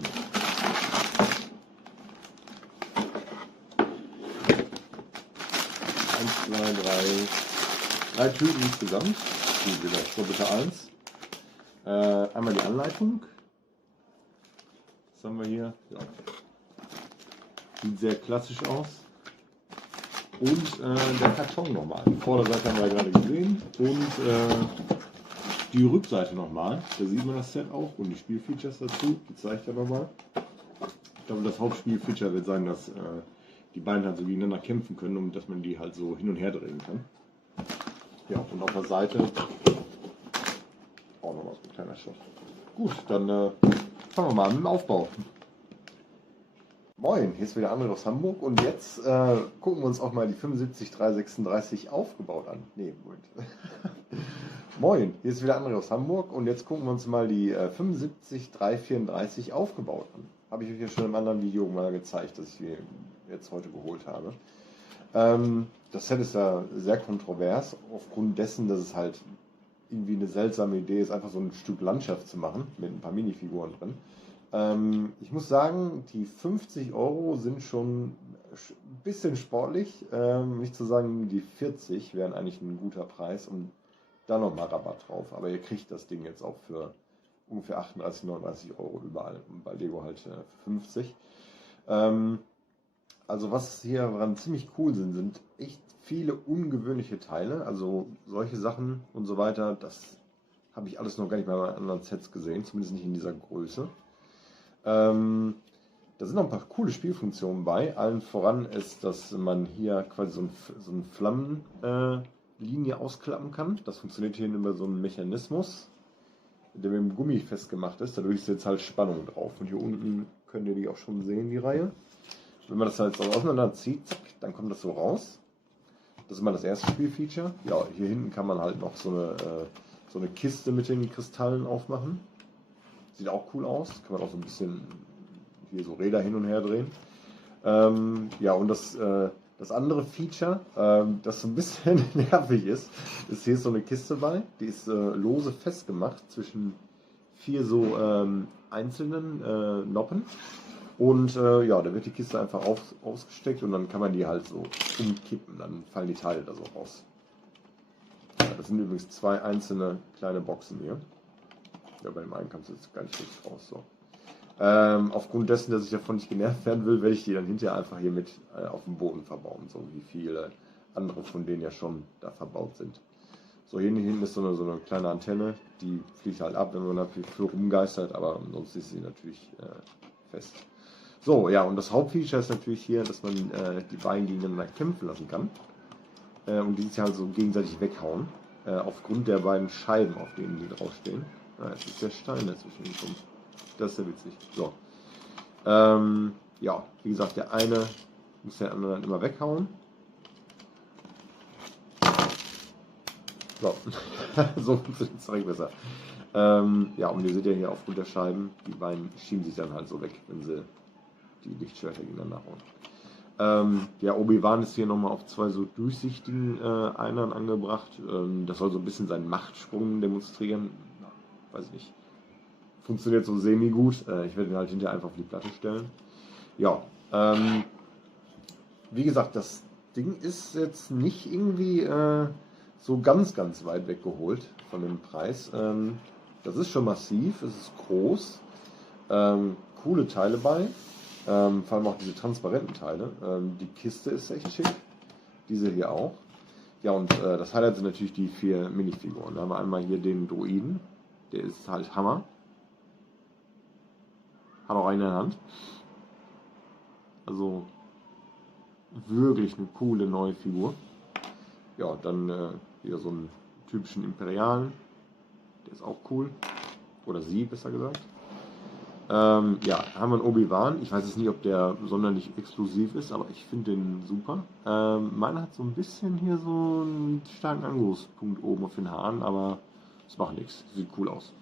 Drei Tüten insgesamt. Hier wieder, so bitte 1. Einmal die Anleitung. Was haben wir hier? Ja. Sieht sehr klassisch aus. Und der Karton nochmal. Die Vorderseite haben wir ja gerade gesehen. Und die Rückseite nochmal. Da sieht man das Set auch. Und die Spielfeatures dazu. Die zeigt er nochmal. Ich glaube, das Hauptspielfeature wird sein, dass die beiden halt so gegeneinander kämpfen können und dass man die halt so hin und her drehen kann. Ja, und auf der Seite auch nochmal so ein kleiner Shot. Gut, dann fangen wir mal an mit dem Aufbau. Moin, hier ist wieder André aus Hamburg und jetzt gucken wir uns auch mal die 75-336 aufgebaut an. Nee, Moment. Moin, hier ist wieder André aus Hamburg und jetzt gucken wir uns mal die 75-334 aufgebaut an. Habe ich euch ja schon im anderen Video mal gezeigt, dass ich die jetzt heute geholt habe. Das Set ist ja sehr kontrovers, aufgrund dessen, dass es halt irgendwie eine seltsame Idee ist, einfach so ein Stück Landschaft zu machen, mit ein paar Minifiguren drin. Ich muss sagen, die 50 € sind schon ein bisschen sportlich. Nicht zu sagen, die 40 wären eigentlich ein guter Preis und da nochmal Rabatt drauf. Aber ihr kriegt das Ding jetzt auch für ungefähr 38, 39 € überall. Und bei Lego halt für 50. Also was hier daran ziemlich cool sind echt viele ungewöhnliche Teile. Also solche Sachen und so weiter, das habe ich alles noch gar nicht bei anderen Sets gesehen. Zumindest nicht in dieser Größe. Da sind noch ein paar coole Spielfunktionen bei. Allen voran ist, dass man hier quasi so eine Flammenlinie ausklappen kann. Das funktioniert hier über so einen Mechanismus, der mit dem Gummi festgemacht ist. Dadurch ist jetzt halt Spannung drauf. Und hier unten könnt ihr die auch schon sehen, die Reihe. Wenn man das halt so auseinanderzieht, zack, dann kommt das so raus. Das ist immer das erste Spielfeature. Ja, hier hinten kann man halt noch so eine Kiste mit den Kristallen aufmachen. Sieht auch cool aus. Kann man auch so ein bisschen hier so Räder hin und her drehen. Ja, und das andere Feature, das so ein bisschen nervig ist hier so eine Kiste bei. Die ist lose festgemacht zwischen 4 so einzelnen Noppen. Und ja, da wird die Kiste einfach ausgesteckt und dann kann man die halt so umkippen. Dann fallen die Teile da so raus. Ja, das sind übrigens 2 einzelne kleine Boxen hier. Ja, bei dem einen kannst du jetzt gar nicht richtig raus. So. Aufgrund dessen, dass ich davon nicht genervt werden will, werde ich die dann hinterher einfach hier mit auf dem Boden verbauen. So wie viele andere von denen ja schon da verbaut sind. So, hier hinten ist so eine kleine Antenne. Die fliegt halt ab, wenn man da viel rumgeistert. Aber sonst ist sie natürlich fest. So, ja, und das Hauptfeature ist natürlich hier, dass man die beiden gegeneinander kämpfen lassen kann. Und die sich halt so gegenseitig weghauen. Aufgrund der beiden Scheiben, auf denen die draufstehen. Jetzt ist der Stein dazwischen gekommen. Das ist ja witzig. So. Ja, wie gesagt, der eine muss der andere dann immer weghauen. So, so funktioniert es direkt besser. Ja, und ihr seht ja hier aufgrund der Scheiben, die beiden schieben sich dann halt so weg, wenn sie die Lichtschwerter gegeneinander hauen. Ja, Obi-Wan ist hier nochmal auf 2 so durchsichtigen Einern angebracht. Das soll so ein bisschen seinen Machtsprung demonstrieren. Weiß ich nicht. Funktioniert so semi-gut. Ich werde ihn halt hinterher einfach auf die Platte stellen. Ja, wie gesagt, das Ding ist jetzt nicht irgendwie so ganz weit weggeholt von dem Preis. Das ist schon massiv, es ist groß, coole Teile bei, vor allem auch diese transparenten Teile. Die Kiste ist echt schick, diese hier auch. Ja, und das Highlight sind natürlich die 4 Minifiguren. Da haben wir einmal hier den Droiden, der ist halt Hammer. Hat auch eine Hand. Also wirklich eine coole neue Figur. Ja, dann wieder so einen typischen Imperialen. Der ist auch cool. Oder sie, besser gesagt. Ja, haben wir einen Obi-Wan. Ich weiß jetzt nicht, ob der sonderlich exklusiv ist, aber ich finde den super. Meiner hat so ein bisschen hier so einen starken Angriffspunkt oben auf den Haaren, aber es macht nichts. Sieht cool aus.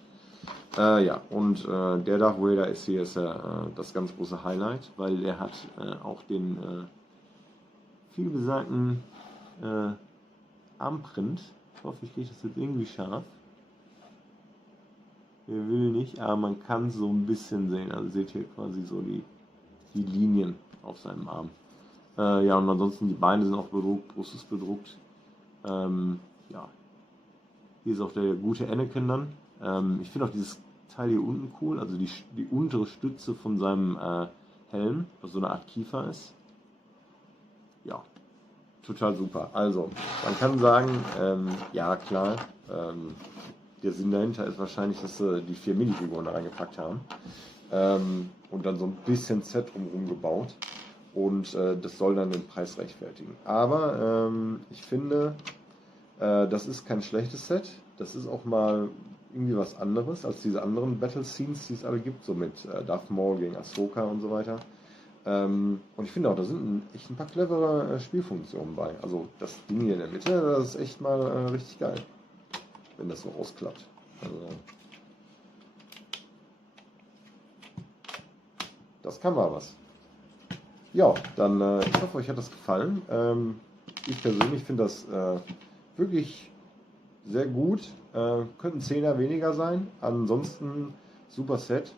Ja, und der Darth Vader ist hier das ganz große Highlight, weil er hat auch den vielbesagten Armprint. Ich hoffe, ich kriege das jetzt irgendwie scharf. Wer will nicht, aber man kann so ein bisschen sehen. Also seht ihr quasi so die Linien auf seinem Arm. Ja, und ansonsten die Beine sind auch bedruckt, Brust ist bedruckt. Ja, hier ist auch der gute Anakin dann. Ich finde auch dieses Teil hier unten cool, also die untere Stütze von seinem Helm, was so eine Art Kiefer ist. Ja, total super. Also, man kann sagen, ja klar, der Sinn dahinter ist wahrscheinlich, dass sie die 4 Minifiguren da reingepackt haben und dann so ein bisschen Set drumherum gebaut und das soll dann den Preis rechtfertigen. Aber ich finde, das ist kein schlechtes Set, das ist auch mal irgendwie was anderes als diese anderen Battle Scenes, die es alle gibt, so mit Darth Maul gegen Ahsoka und so weiter. Und ich finde auch, da sind echt ein paar clevere Spielfunktionen bei. Also das Ding hier in der Mitte, das ist echt mal richtig geil, wenn das so ausklappt. Also, das kann mal was. Ja, dann ich hoffe, euch hat das gefallen. Ich persönlich finde das wirklich sehr gut. Könnten 10er weniger sein. Ansonsten super Set.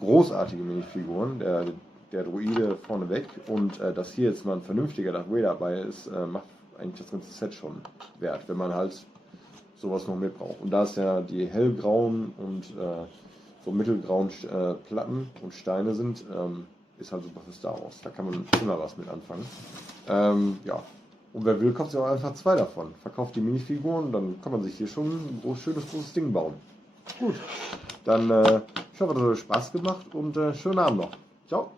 Großartige Minifiguren. Der Droide vorneweg. Und dass hier jetzt mal ein vernünftiger Darth Vader dabei ist, macht eigentlich das ganze Set schon wert, wenn man halt sowas noch mit braucht. Und da es ja die hellgrauen und so mittelgrauen Platten und Steine sind, ist halt super für Star Wars. Da kann man immer was mit anfangen. Ja. Und wer will, kauft sich auch einfach 2 davon. Verkauft die Minifiguren, dann kann man sich hier schon ein schönes, großes Ding bauen. Gut, dann ich hoffe, das hat euch Spaß gemacht und schönen Abend noch. Ciao.